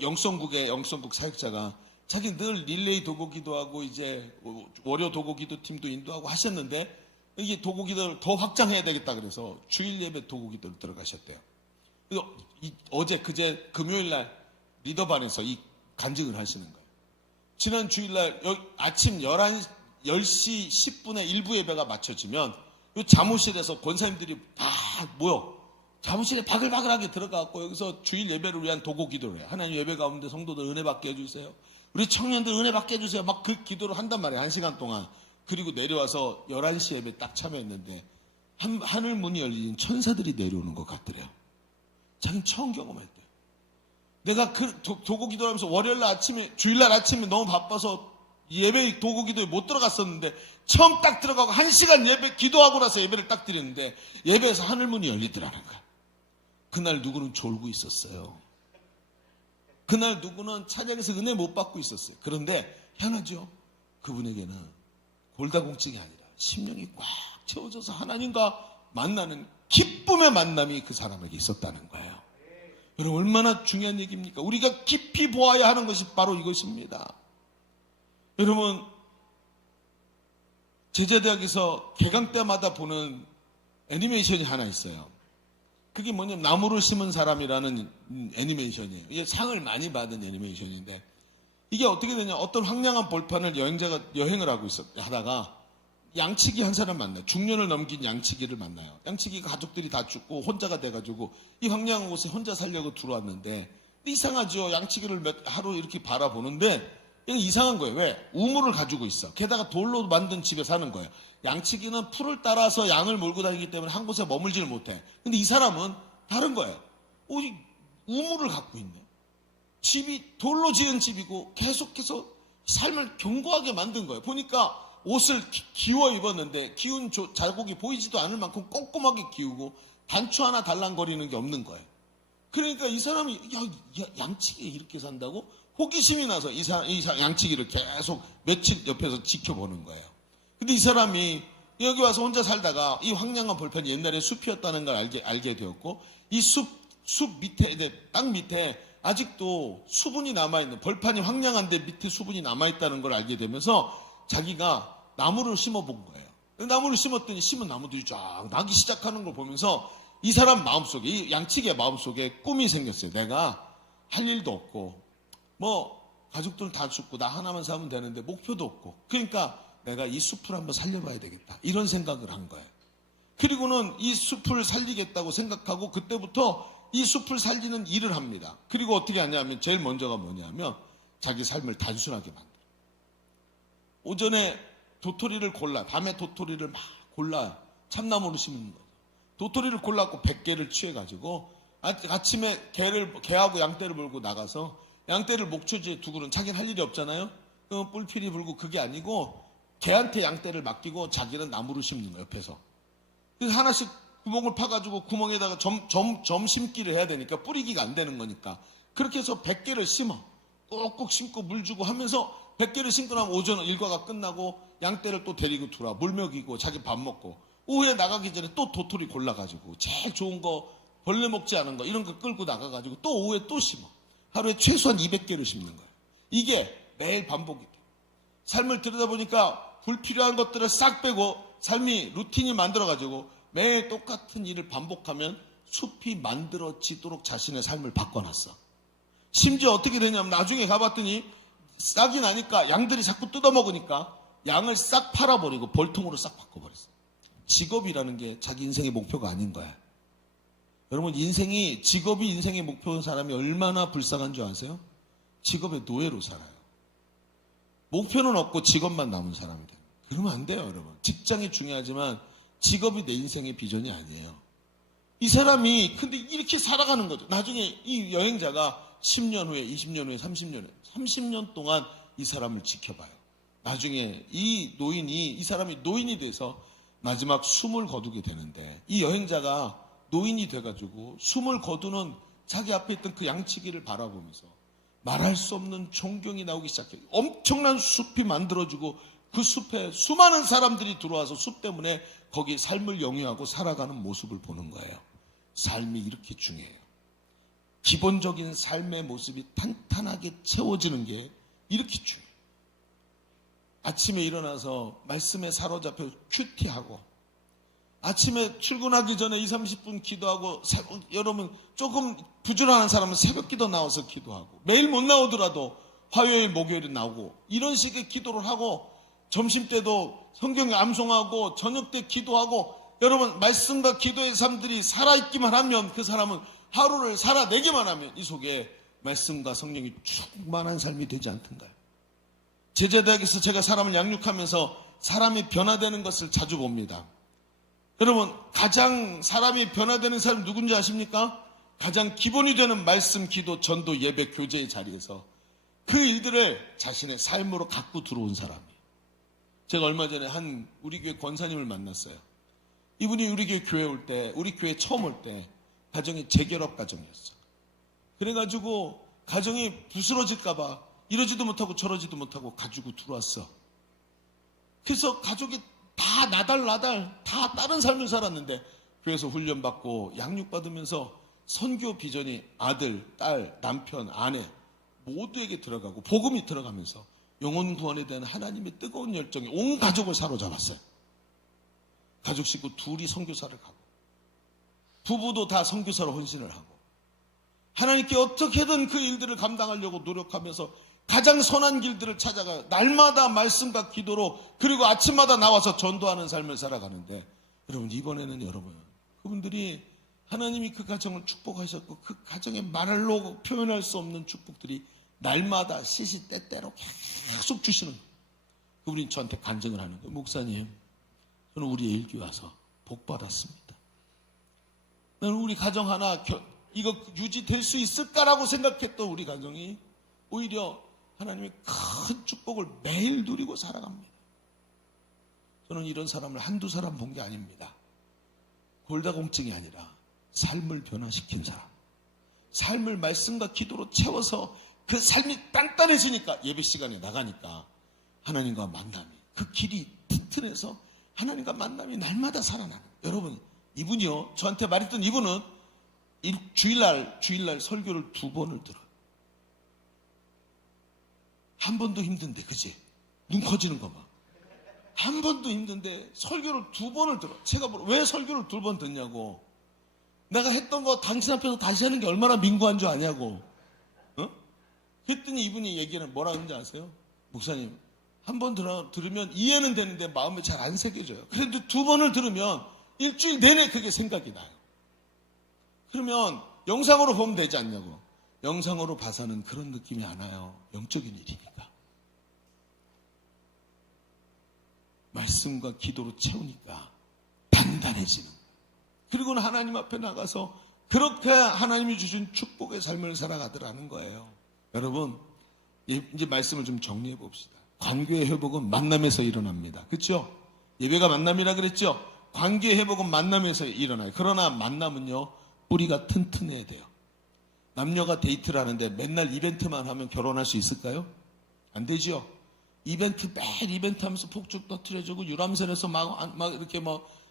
영성국의 영성국 사역자가 자기 늘 릴레이 도곡기도 하고 이제 월요 도곡기도 팀도 인도하고 하셨는데, 이게 도곡기도를 더 확장해야 되겠다 그래서 주일 예배 도곡기도를 들어가셨대요. 그래서 어제 그제 금요일날 리더반에서 이 간증을 하시는 거예요. 지난 주일날 아침 10시 10분에 일부 예배가 마쳐지면 이 사무실에서 권사님들이 다 모여 사무실에 바글바글하게 들어가고 여기서 주일 예배를 위한 도고 기도를 해요. 하나님 예배 가운데 성도들 은혜 받게 해주세요. 우리 청년들 은혜 받게 해주세요. 막 그 기도를 한단 말이에요. 1시간 동안. 그리고 내려와서 11시 예배 딱 참여했는데 하늘 문이 열린 천사들이 내려오는 것 같더래요. 자기는 처음 경험할 때. 내가 그 도고 기도를 하면서 월요일날 아침에, 주일날 아침에 너무 바빠서 예배 도고 기도에 못 들어갔었는데 처음 딱 들어가고 1시간 예배 기도하고 나서 예배를 딱 드렸는데 예배에서 하늘 문이 열리더라는 거야. 그날 누구는 졸고 있었어요. 그날 누구는 찬양에서 은혜 못 받고 있었어요. 그런데 희한하죠? 그분에게는 골다공증이 아니라 심령이 꽉 채워져서 하나님과 만나는 기쁨의 만남이 그 사람에게 있었다는 거예요. 여러분 얼마나 중요한 얘기입니까? 우리가 깊이 보아야 하는 것이 바로 이것입니다. 여러분 제자대학에서 개강 때마다 보는 애니메이션이 하나 있어요. 그게 뭐냐면 나무를 심은 사람이라는 애니메이션이에요. 이게 상을 많이 받은 애니메이션인데 이게 어떻게 되냐, 어떤 황량한 벌판을 여행자가 여행을 하다가 양치기 한 사람 만나요. 중년을 넘긴 양치기를 만나요. 양치기가 가족들이 다 죽고 혼자가 돼가지고 이 황량한 곳에 혼자 살려고 들어왔는데 이상하죠. 양치기를 하루 이렇게 바라보는데 이건 이상한 거예요. 왜? 우물을 가지고 있어. 게다가 돌로 만든 집에 사는 거예요. 양치기는 풀을 따라서 양을 몰고 다니기 때문에 한 곳에 머물지를 못해. 근데 이 사람은 다른 거예요. 오직 우물을 갖고 있네. 집이 돌로 지은 집이고 계속해서 삶을 견고하게 만든 거예요. 보니까 옷을 기워 입었는데 기운 자국이 보이지도 않을 만큼 꼼꼼하게 기우고 단추 하나 달랑거리는 게 없는 거예요. 그러니까 이 사람이 양치기에 이렇게 산다고? 호기심이 나서 이 양치기를 계속 며칠 옆에서 지켜보는 거예요. 근데 이 사람이 여기 와서 혼자 살다가 이 황량한 벌판이 옛날에 숲이었다는 걸 알게 되었고, 이 숲 밑에, 땅 밑에 아직도 수분이 남아있는, 벌판이 황량한데 밑에 수분이 남아있다는 걸 알게 되면서 자기가 나무를 심어본 거예요. 나무를 심었더니 심은 나무들이 쫙 나기 시작하는 걸 보면서 이 사람 마음속에, 이 양치기의 마음속에 꿈이 생겼어요. 내가 할 일도 없고 가족들 다 죽고 나 하나만 살면 되는데 목표도 없고, 그러니까 내가 이 숲을 한번 살려봐야 되겠다, 이런 생각을 한 거예요. 그리고는 이 숲을 살리겠다고 생각하고 그때부터 이 숲을 살리는 일을 합니다. 그리고 어떻게 하냐면 제일 먼저가 뭐냐면 자기 삶을 단순하게 만들어요. 오전에 도토리를 골라, 밤에 도토리를 막 골라 참나무로 심는 거죠. 도토리를 골라갖고 100개를 취해가지고 아침에 개하고 양떼를 몰고 나가서 양떼를 목초지에 두고는 자기는 할 일이 없잖아요. 그럼 뿔필이 불고, 그게 아니고 개한테 양떼를 맡기고 자기는 나무를 심는 거예요, 옆에서. 그래서 하나씩 구멍을 파가지고 구멍에다가 점 심기를 해야 되니까 뿌리기가 안 되는 거니까 그렇게 해서 100개를 심어. 꼭꼭 심고 물 주고 하면서 100개를 심고 나면 오전 일과가 끝나고 양떼를 또 데리고 들어와 물 먹이고 자기 밥 먹고, 오후에 나가기 전에 또 도토리 골라가지고 제일 좋은 거, 벌레 먹지 않은 거 이런 거 끌고 나가가지고 또 오후에 또 심어. 하루에 최소한 200개를 심는 거예요. 이게 매일 반복이 돼요. 삶을 들여다보니까 불필요한 것들을 싹 빼고 삶이 루틴이 만들어가지고 매일 똑같은 일을 반복하면 숲이 만들어지도록 자신의 삶을 바꿔놨어. 심지어 어떻게 되냐면 나중에 가봤더니 싹이 나니까 양들이 자꾸 뜯어먹으니까 양을 싹 팔아버리고 벌통으로 싹 바꿔버렸어. 직업이라는 게 자기 인생의 목표가 아닌 거야. 여러분, 직업이 인생의 목표인 사람이 얼마나 불쌍한 줄 아세요? 직업의 노예로 살아요. 목표는 없고 직업만 남은 사람이 돼요. 그러면 안 돼요, 여러분. 직장이 중요하지만 직업이 내 인생의 비전이 아니에요. 이 사람이 근데 이렇게 살아가는 거죠. 나중에 이 여행자가 10년 후에, 20년 후에, 30년 후에, 30년 동안 이 사람을 지켜봐요. 나중에 이 사람이 노인이 돼서 마지막 숨을 거두게 되는데, 이 여행자가 노인이 돼가지고 숨을 거두는 자기 앞에 있던 그 양치기를 바라보면서 말할 수 없는 존경이 나오기 시작해요. 엄청난 숲이 만들어지고 그 숲에 수많은 사람들이 들어와서 숲 때문에 거기 삶을 영위하고 살아가는 모습을 보는 거예요. 삶이 이렇게 중요해요. 기본적인 삶의 모습이 탄탄하게 채워지는 게 이렇게 중요해요. 아침에 일어나서 말씀에 사로잡혀 큐티하고, 아침에 출근하기 전에 20-30분 기도하고, 여러분 조금 부지런한 사람은 새벽 기도 나와서 기도하고, 매일 못 나오더라도 화요일, 목요일에 나오고, 이런 식의 기도를 하고, 점심때도 성경 암송하고, 저녁 때 기도하고, 여러분 말씀과 기도의 삶들이 살아있기만 하면, 그 사람은 하루를 살아내기만 하면 이 속에 말씀과 성령이 충만한 삶이 되지 않던가요? 제자대학에서 제가 사람을 양육하면서 사람이 변화되는 것을 자주 봅니다. 여러분, 가장 사람이 변화되는 사람이 누군지 아십니까? 가장 기본이 되는 말씀, 기도, 전도, 예배, 교제의 자리에서 그 일들을 자신의 삶으로 갖고 들어온 사람이에요. 제가 얼마 전에 우리 교회 권사님을 만났어요. 이분이 우리 교회 올 때, 우리 교회 처음 올 때 가정이 재결합 가정이었어요. 그래가지고 가정이 부스러질까봐 이러지도 못하고 저러지도 못하고 가지고 들어왔어. 그래서 가족이 다 나달 다 다른 삶을 살았는데 교회에서 훈련받고 양육받으면서 선교 비전이 아들, 딸, 남편, 아내 모두에게 들어가고 복음이 들어가면서 영혼 구원에 대한 하나님의 뜨거운 열정이 온 가족을 사로잡았어요. 가족 식구 둘이 선교사를 가고 부부도 다 선교사로 헌신을 하고 하나님께 어떻게든 그 일들을 감당하려고 노력하면서 가장 선한 길들을 찾아가 날마다 말씀과 기도로, 그리고 아침마다 나와서 전도하는 삶을 살아가는데, 여러분 이번에는 그분들이 하나님이 그 가정을 축복하셨고 그 가정의 말로 표현할 수 없는 축복들이 날마다 시시때때로 계속 주시는 거예요. 그분이 저한테 간증을 하는 거예요. 목사님, 저는 우리 일교회 와서 복 받았습니다. 나는 우리 가정 하나 이거 유지될 수 있을까라고 생각했던 우리 가정이 오히려 하나님의 큰 축복을 매일 누리고 살아갑니다. 저는 이런 사람을 한두 사람 본 게 아닙니다. 골다공증이 아니라 삶을 변화시킨 사람, 삶을 말씀과 기도로 채워서 그 삶이 단단해지니까 예배 시간에 나가니까 하나님과 만남이, 그 길이 튼튼해서 하나님과 만남이 날마다 살아나는. 여러분, 이분이요, 저한테 말했던 이분은 주일날 설교를 2번을 들어요. 한 번도 힘든데, 그치? 눈 커지는 거 봐. 한 번도 힘든데 설교를 2번을 들어. 제가 왜 설교를 2번 듣냐고. 내가 했던 거 당신 앞에서 다시 하는 게 얼마나 민구한 줄 아냐고. 그랬더니 이분이 얘기는 뭐라 그런지 아세요? 목사님, 한 번 들으면 이해는 되는데 마음에 잘 안 새겨져요. 그런데 2번을 들으면 일주일 내내 그게 생각이 나요. 그러면 영상으로 보면 되지 않냐고. 영상으로 봐서는 그런 느낌이 안 와요. 영적인 일이니까. 말씀과 기도로 채우니까 단단해지는. 그리고는 하나님 앞에 나가서 그렇게 하나님이 주신 축복의 삶을 살아가더라는 거예요. 여러분, 이제 말씀을 좀 정리해 봅시다. 관계의 회복은 만남에서 일어납니다. 그렇죠? 예배가 만남이라 그랬죠? 관계의 회복은 만남에서 일어나요. 그러나 만남은요, 뿌리가 튼튼해야 돼요. 남녀가 데이트를 하는데 맨날 이벤트만 하면 결혼할 수 있을까요? 안 되죠? 매일 이벤트 하면서 폭죽 터뜨려주고 유람선에서 막 이렇게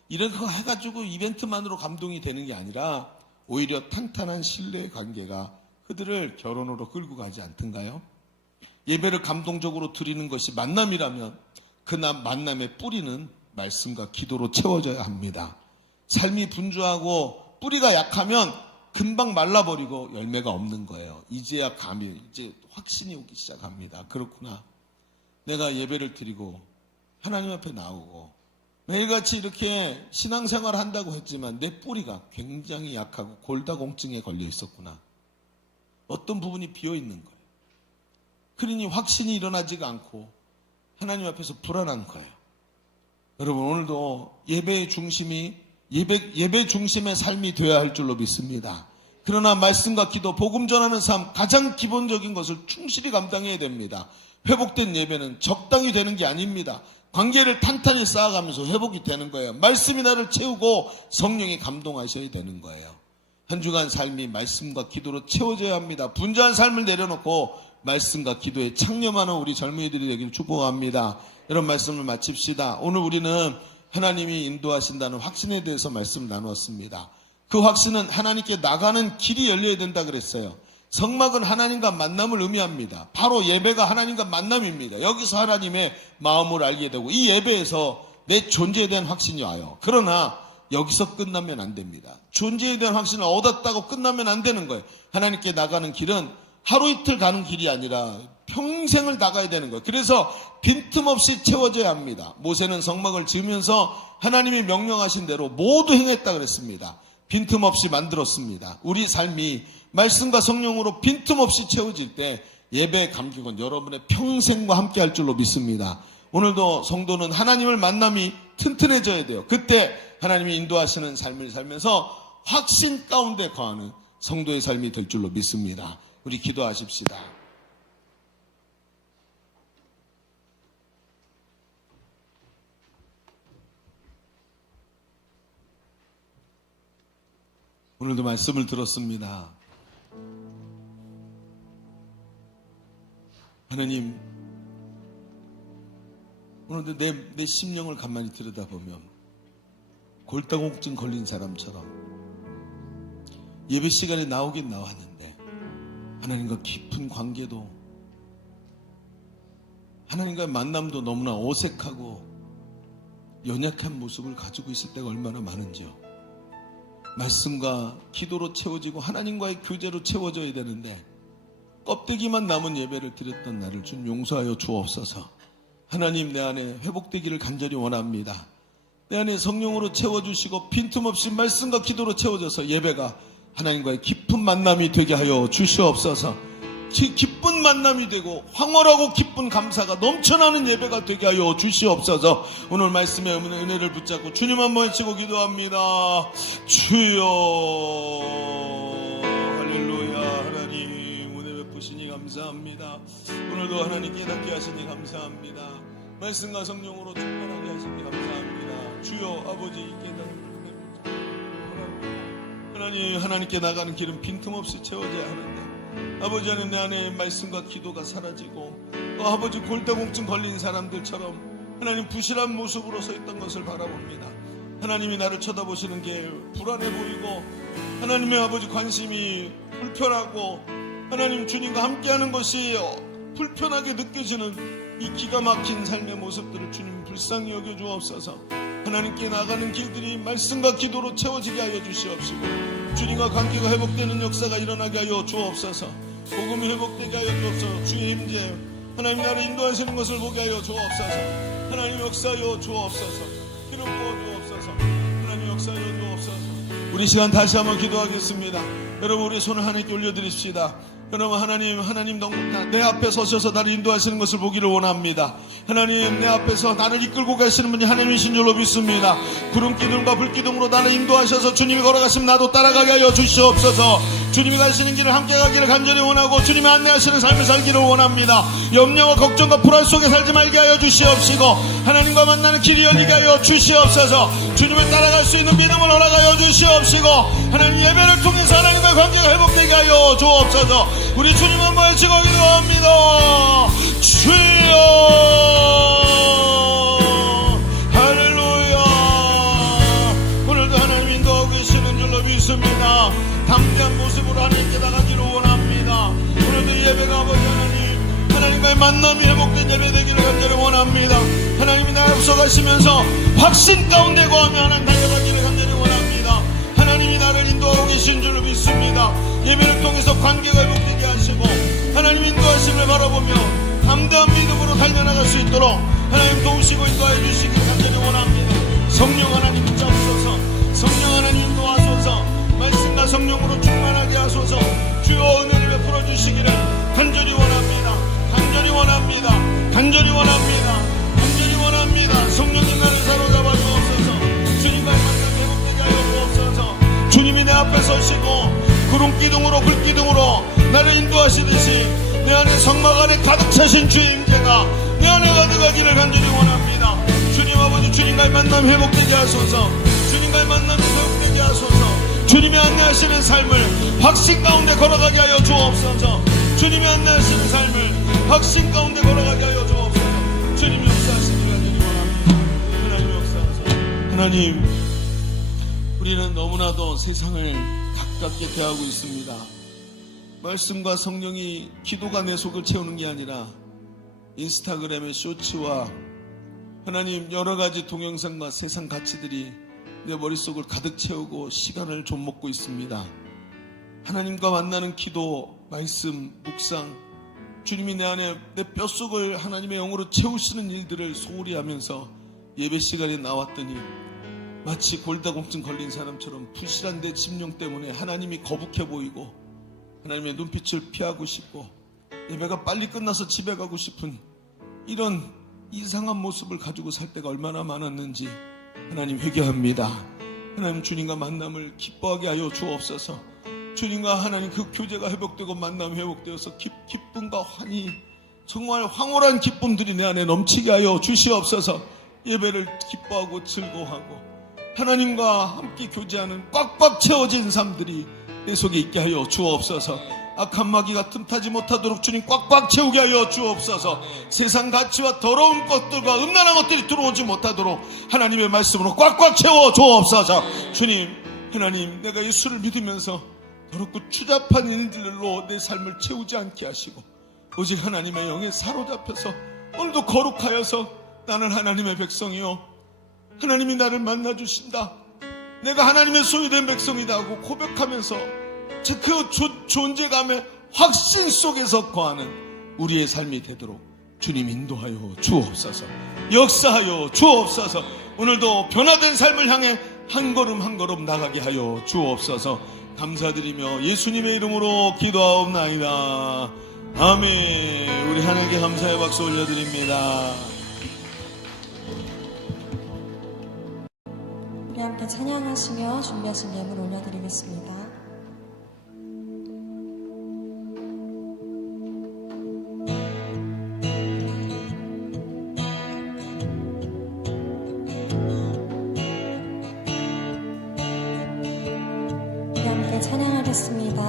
이런 거 해가지고 이벤트만으로 감동이 되는 게 아니라 오히려 탄탄한 신뢰의 관계가 그들을 결혼으로 끌고 가지 않던가요? 예배를 감동적으로 드리는 것이 만남이라면 그 만남의 뿌리는 말씀과 기도로 채워져야 합니다. 삶이 분주하고 뿌리가 약하면 금방 말라버리고 열매가 없는 거예요. 이제야 이제 확신이 오기 시작합니다. 그렇구나. 내가 예배를 드리고 하나님 앞에 나오고 매일같이 이렇게 신앙생활을 한다고 했지만 내 뿌리가 굉장히 약하고 골다공증에 걸려 있었구나. 어떤 부분이 비어 있는 거예요. 그러니 확신이 일어나지가 않고 하나님 앞에서 불안한 거예요. 여러분, 오늘도 예배 중심의 삶이 되어야 할 줄로 믿습니다. 그러나 말씀과 기도, 복음 전하는 삶, 가장 기본적인 것을 충실히 감당해야 됩니다. 회복된 예배는 적당히 되는 게 아닙니다. 관계를 탄탄히 쌓아가면서 회복이 되는 거예요. 말씀이 나를 채우고 성령이 감동하셔야 되는 거예요. 한 주간 삶이 말씀과 기도로 채워져야 합니다. 분주한 삶을 내려놓고 말씀과 기도에 창념하는 우리 젊은이들이 되기를 축복합니다. 이런 말씀을 마칩시다. 오늘 우리는 하나님이 인도하신다는 확신에 대해서 말씀을 나누었습니다. 그 확신은 하나님께 나가는 길이 열려야 된다 그랬어요. 성막은 하나님과 만남을 의미합니다. 바로 예배가 하나님과 만남입니다. 여기서 하나님의 마음을 알게 되고 이 예배에서 내 존재에 대한 확신이 와요. 그러나 여기서 끝나면 안 됩니다. 존재에 대한 확신을 얻었다고 끝나면 안 되는 거예요. 하나님께 나가는 길은 하루 이틀 가는 길이 아니라 평생을 나가야 되는 거예요. 그래서 빈틈없이 채워져야 합니다. 모세는 성막을 지으면서 하나님이 명령하신 대로 모두 행했다 그랬습니다. 빈틈없이 만들었습니다. 우리 삶이 말씀과 성령으로 빈틈없이 채워질 때 예배의 감격은 여러분의 평생과 함께 할 줄로 믿습니다. 오늘도 성도는 하나님을 만남이 튼튼해져야 돼요. 그때 하나님이 인도하시는 삶을 살면서 확신 가운데 거하는 성도의 삶이 될 줄로 믿습니다. 우리 기도하십시다. 오늘도 말씀을 들었습니다. 하나님, 오늘도 내 심령을 가만히 들여다보면 골다공증 걸린 사람처럼 예배 시간에 나오긴 나왔는데 하나님과 깊은 관계도 하나님과의 만남도 너무나 어색하고 연약한 모습을 가지고 있을 때가 얼마나 많은지요. 말씀과 기도로 채워지고 하나님과의 교제로 채워져야 되는데 껍데기만 남은 예배를 드렸던 나를 좀 용서하여 주옵소서. 하나님, 내 안에 회복되기를 간절히 원합니다. 내 안에 성령으로 채워주시고 빈틈없이 말씀과 기도로 채워져서 예배가 하나님과의 깊은 만남이 되게 하여 주시옵소서. 기쁜 만남이 되고 황홀하고 기쁜 감사가 넘쳐나는 예배가 되게 하여 주시옵소서. 오늘 말씀의 은혜를 붙잡고 주님 한번 외치고 기도합니다. 주여 할렐루야. 하나님 은혜 베푸시니 감사합니다. 오늘도 하나님 깨닫게 하시니 감사합니다. 말씀과 성령으로 충만하게 하시니 감사합니다. 주여 아버지 하나님, 하나님께 나가는 길은 빈틈없이 채워져야 하는데 아버지 하나님, 내 안에 말씀과 기도가 사라지고 또 아버지 골다공증 걸린 사람들처럼 하나님 부실한 모습으로 서 있던 것을 바라봅니다. 하나님이 나를 쳐다보시는 게 불안해 보이고 하나님의 아버지 관심이 불편하고 하나님 주님과 함께하는 것이 불편하게 느껴지는 이 기가 막힌 삶의 모습들을 주님 불쌍히 여겨 주옵소서. 하나님께 나가는 길들이 말씀과 기도로 채워지게 하여 주시옵시고 주님과 관계가 회복되는 역사가 일어나게 하여 주옵소서. 복음이 회복되게 하여 주옵소서. 주의 임재 하나님 나를 인도하시는 것을 보게 하여 주옵소서. 하나님 역사하여 주옵소서. 기름 부어 주옵소서. 하나님 역사하여 주옵소서. 우리 시간 다시 한번 기도하겠습니다. 여러분 우리 손을 하나님께 올려드립시다. 여러분 하나님 너무 내 앞에 서셔서 나를 인도하시는 것을 보기를 원합니다. 하나님 내 앞에서 나를 이끌고 가시는 분이 하나님이신 줄로 믿습니다. 구름 기둥과 불 기둥으로 나를 인도하셔서 주님이 걸어가시면 나도 따라가게 하여 주시옵소서. 주님이 가시는 길을 함께 가기를 간절히 원하고 주님이 안내하시는 삶을 살기를 원합니다. 염려와 걱정과 불안 속에 살지 말게 하여 주시옵시고 하나님과 만나는 길이 열리게 하여 주시옵소서. 주님을 따라갈 수 있는 믿음을 허락하여 주시옵시고 하나님 예배를 통해서 하나님과 관계가 회복되게 하여 주옵소서. 우리 주님 한번 외치고 기도합니다. 주여 할렐루야. 오늘도 하나님 인도하고 계시는 줄로 믿습니다. 담대한 모습으로 하나님께 나가기를 원합니다. 오늘도 예배가 아버지 하나님과의 만남이 회복된 예배 되기를 간절히 원합니다. 하나님이 나 앞서가시면서 확신 가운데 거하며 하나님 달려가기를 간절히 원합니다. 하나님이 나를 인도하고 계신 줄로 믿습니다. 예배를 통해서 관계가 회복되게 하시고 하나님 인도하심을 바라보며 담대한 믿음으로 달려나갈 수 있도록 하나님 도우시고 인도하여 주시기를 간절히 원합니다. 성령 하나님 붙잡으소서. 성령 하나님 인도하소서. 말씀과 성령으로 충만하게 하소서. 주여 은혜를 베풀어 주시기를 간절히 원합니다. 간절히 원합니다. 간절히 원합니다. 간절히 원합니다. 성령님 나를 사로잡아 주옵소서. 주님과 만나게 회복되게 하여 주옵소서. 주님이 내 앞에 서시고 구름기둥으로 불기둥으로 나를 인도하시듯이 내 안에 성막 안에 가득 차신 주의 임재가 내 안에 가득하기를 간절히 원합니다. 주님 아버지 주님과의 만남 회복되게 하소서. 주님과의 만남이 회복되게 하소서. 주님이 안내하시는 삶을 확신 가운데 걸어가게 하여 주옵소서. 주님이 안내하시는 삶을 확신 가운데 걸어가게 하여 주옵소서. 주님이 역사하시기를 간절히 원합니다. 하나님 역사하소서. 하나님 우리는 너무나도 세상을 가깝게 대하고 있습니다. 말씀과 성령이 기도가 내 속을 채우는 게 아니라 인스타그램의 쇼츠와 하나님 여러가지 동영상과 세상 가치들이 내 머릿속을 가득 채우고 시간을 좀 먹고 있습니다. 하나님과 만나는 기도, 말씀, 묵상, 주님이 내 안에 내 뼛속을 하나님의 영으로 채우시는 일들을 소홀히 하면서 예배 시간에 나왔더니 마치 골다공증 걸린 사람처럼 부실한 내 심령 때문에 하나님이 거북해 보이고 하나님의 눈빛을 피하고 싶고 예배가 빨리 끝나서 집에 가고 싶은 이런 이상한 모습을 가지고 살 때가 얼마나 많았는지 하나님 회개합니다. 하나님 주님과 만남을 기뻐하게 하여 주옵소서. 주님과 하나님 그 교제가 회복되고 만남이 회복되어서 기쁨과 환희, 정말 황홀한 기쁨들이 내 안에 넘치게 하여 주시옵소서. 예배를 기뻐하고 즐거워하고 하나님과 함께 교제하는 꽉꽉 채워진 삶들이 내 속에 있게 하여 주옵소서. 악한 마귀가 틈타지 못하도록 주님 꽉꽉 채우게 하여 주옵소서. 세상 가치와 더러운 것들과 음란한 것들이 들어오지 못하도록 하나님의 말씀으로 꽉꽉 채워 주옵소서. 주님 하나님 내가 예수를 믿으면서 더럽고 추잡한 일들로 내 삶을 채우지 않게 하시고 오직 하나님의 영에 사로잡혀서 오늘도 거룩하여서 나는 하나님의 백성이요 하나님이 나를 만나주신다, 내가 하나님의 소유된 백성이다 하고 고백하면서 그 존재감의 확신 속에서 거하는 우리의 삶이 되도록 주님 인도하여 주옵소서. 역사하여 주옵소서. 오늘도 변화된 삶을 향해 한 걸음 한 걸음 나가게 하여 주옵소서. 감사드리며 예수님의 이름으로 기도하옵나이다. 아멘. 우리 하나님께 감사의 박수 올려드립니다. 우리 함께 찬양하시며 준비하신 예물 올려드리겠습니다. 우리 함께 찬양하겠습니다.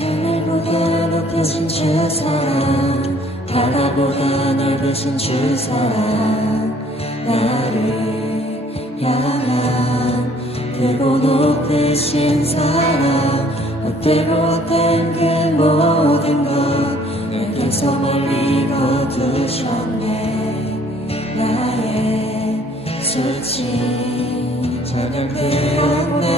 하늘보다 높으신 주 사랑, 바다보다 넓으신 주 사랑, 나를 향한 크고 높으신 사랑, 헛되고 헛된 그 모든 것 내게서 멀리 거두셨네. 나의 수치 찬양되었네.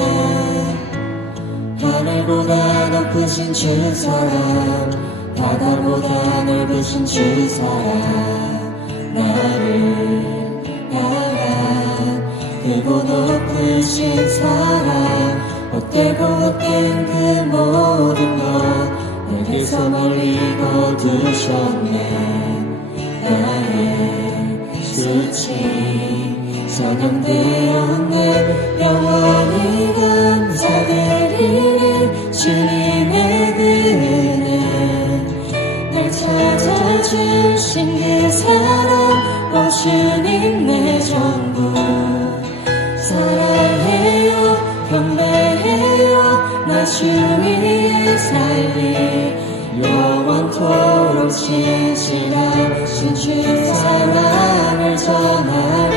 하늘보다 높으신 주 사랑, 바다보다 넓으신 주 사랑, 나를 향한 크고 높으신 사랑, 헛되고 헛된 그 모든 것 내게서 멀리 거두셨네. 나의 수치 찬양되었네. 영원히 감사드리네. 주님의 은혜 날 찾아주신 그 사랑, 오 주님 내 전부 사랑해요. 경배해요. 나 주 위에 살리 영원토록 신실하신 주 사랑을 전하리.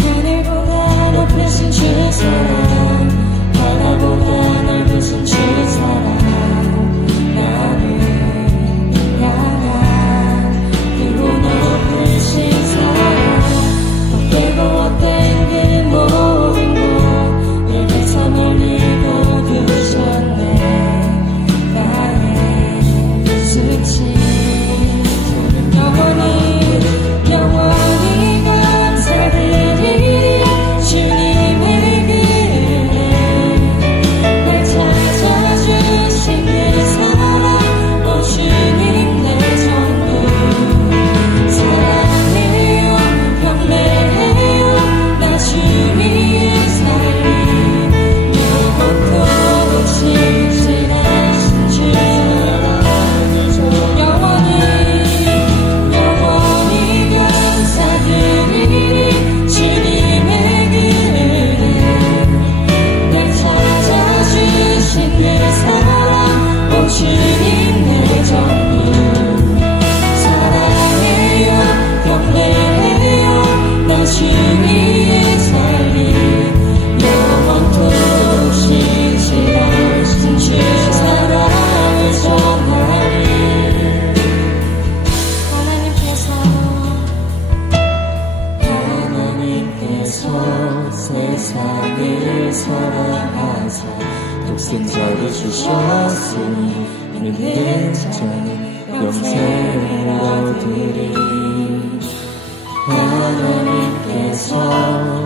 하늘보다 높으신 주 사랑, 바다보다 넓으신 주 사랑, 나를 향한 크고 높으신 사랑, 헛되고 헛된 그 모든 것 내게서 멀리 거두셨네. 나의 수치 영원히 감사드리리. 주님의 은혜 날 찾아주신 그 사랑, 오 주님 내 전부 사랑해요. 경배해요. 나 주 위에 살리 영원토록 신실하신 주 사랑을 영원히 감사드리리. 주님의 은혜 날 찾아주신 그 사랑, 오 주님 내 전부 사랑해요. 경배해요. 나 주 위에 살리 영원토록 신실하신 주 사랑을 전하리. 하나님께서 세상을 사랑하사 독생자를 주셨으니 믿는 자는 영생을 얻으리. 하나님께서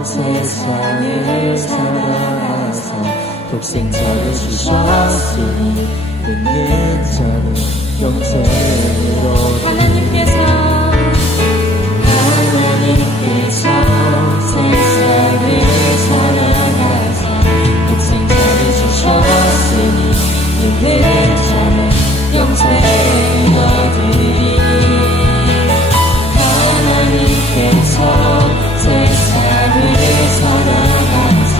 세상을 사랑하사 독생자를 주셨으니 믿는 자는 영생을 얻으리. 하나님께서 세상을 사랑하사 독생자를 주셨으니 믿는 자는 영생을 얻으리. 하나님께서 세상을 사랑하사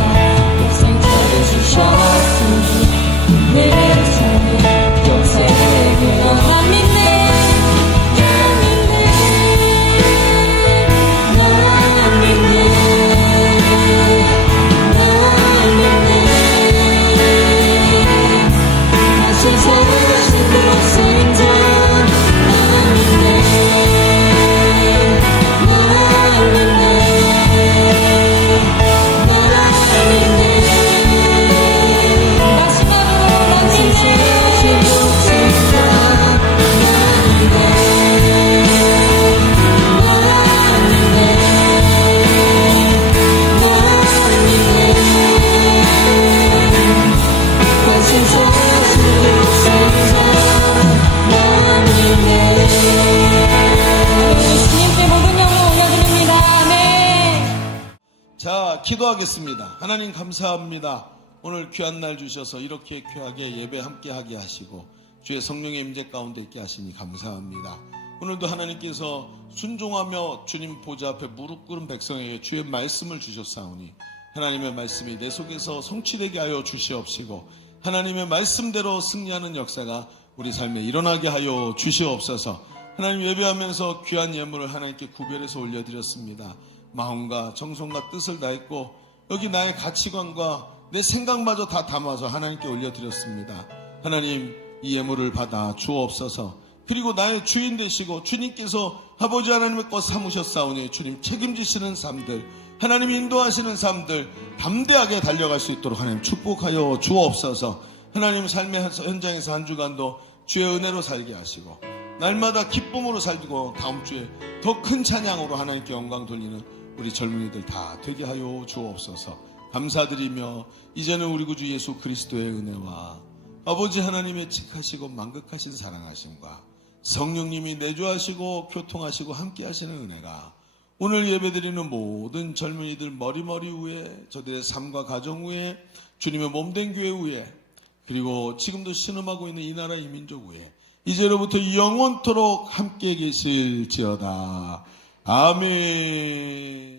독생자를 주셨으니 믿는 자는 영생을 얻으리. 난 믿네. 기도하겠습니다. 하나님 감사합니다. 오늘 귀한 날 주셔서 이렇게 귀하게 예배 함께 하게 하시고 주의 성령의 임재 가운데 있게 하시니 감사합니다. 오늘도 하나님께서 순종하며 주님 보좌 앞에 무릎 꿇은 백성에게 주의 말씀을 주셨사오니 하나님의 말씀이 내 속에서 성취되게 하여 주시옵시고 하나님의 말씀대로 승리하는 역사가 우리 삶에 일어나게 하여 주시옵소서. 하나님 예배하면서 귀한 예물을 하나님께 구별해서 올려드렸습니다. 마음과 정성과 뜻을 다했고 여기 나의 가치관과 내 생각마저 다 담아서 하나님께 올려드렸습니다. 하나님 이 예물을 받아 주옵소서. 그리고 나의 주인 되시고 주님께서 아버지 하나님의 것 삼으셨사오니 주님 책임지시는 삶들, 하나님 인도하시는 삶들 담대하게 달려갈 수 있도록 하나님 축복하여 주옵소서. 하나님 삶의 현장에서 한 주간도 주의 은혜로 살게 하시고 날마다 기쁨으로 살고 다음 주에 더 큰 찬양으로 하나님께 영광 돌리는 우리 젊은이들 다 되게 하여 주옵소서. 감사드리며 이제는 우리 구주 예수 그리스도의 은혜와 아버지 하나님의 직하시고 만극하신 사랑하심과 성령님이 내주하시고 교통하시고 함께하시는 은혜가 오늘 예배드리는 모든 젊은이들 머리머리 위에 저들의 삶과 가정 위에 주님의 몸된 교회 위에 그리고 지금도 신음하고 있는 이 나라 이 민족 위에 이제로부터 영원토록 함께 계실지어다. 아멘.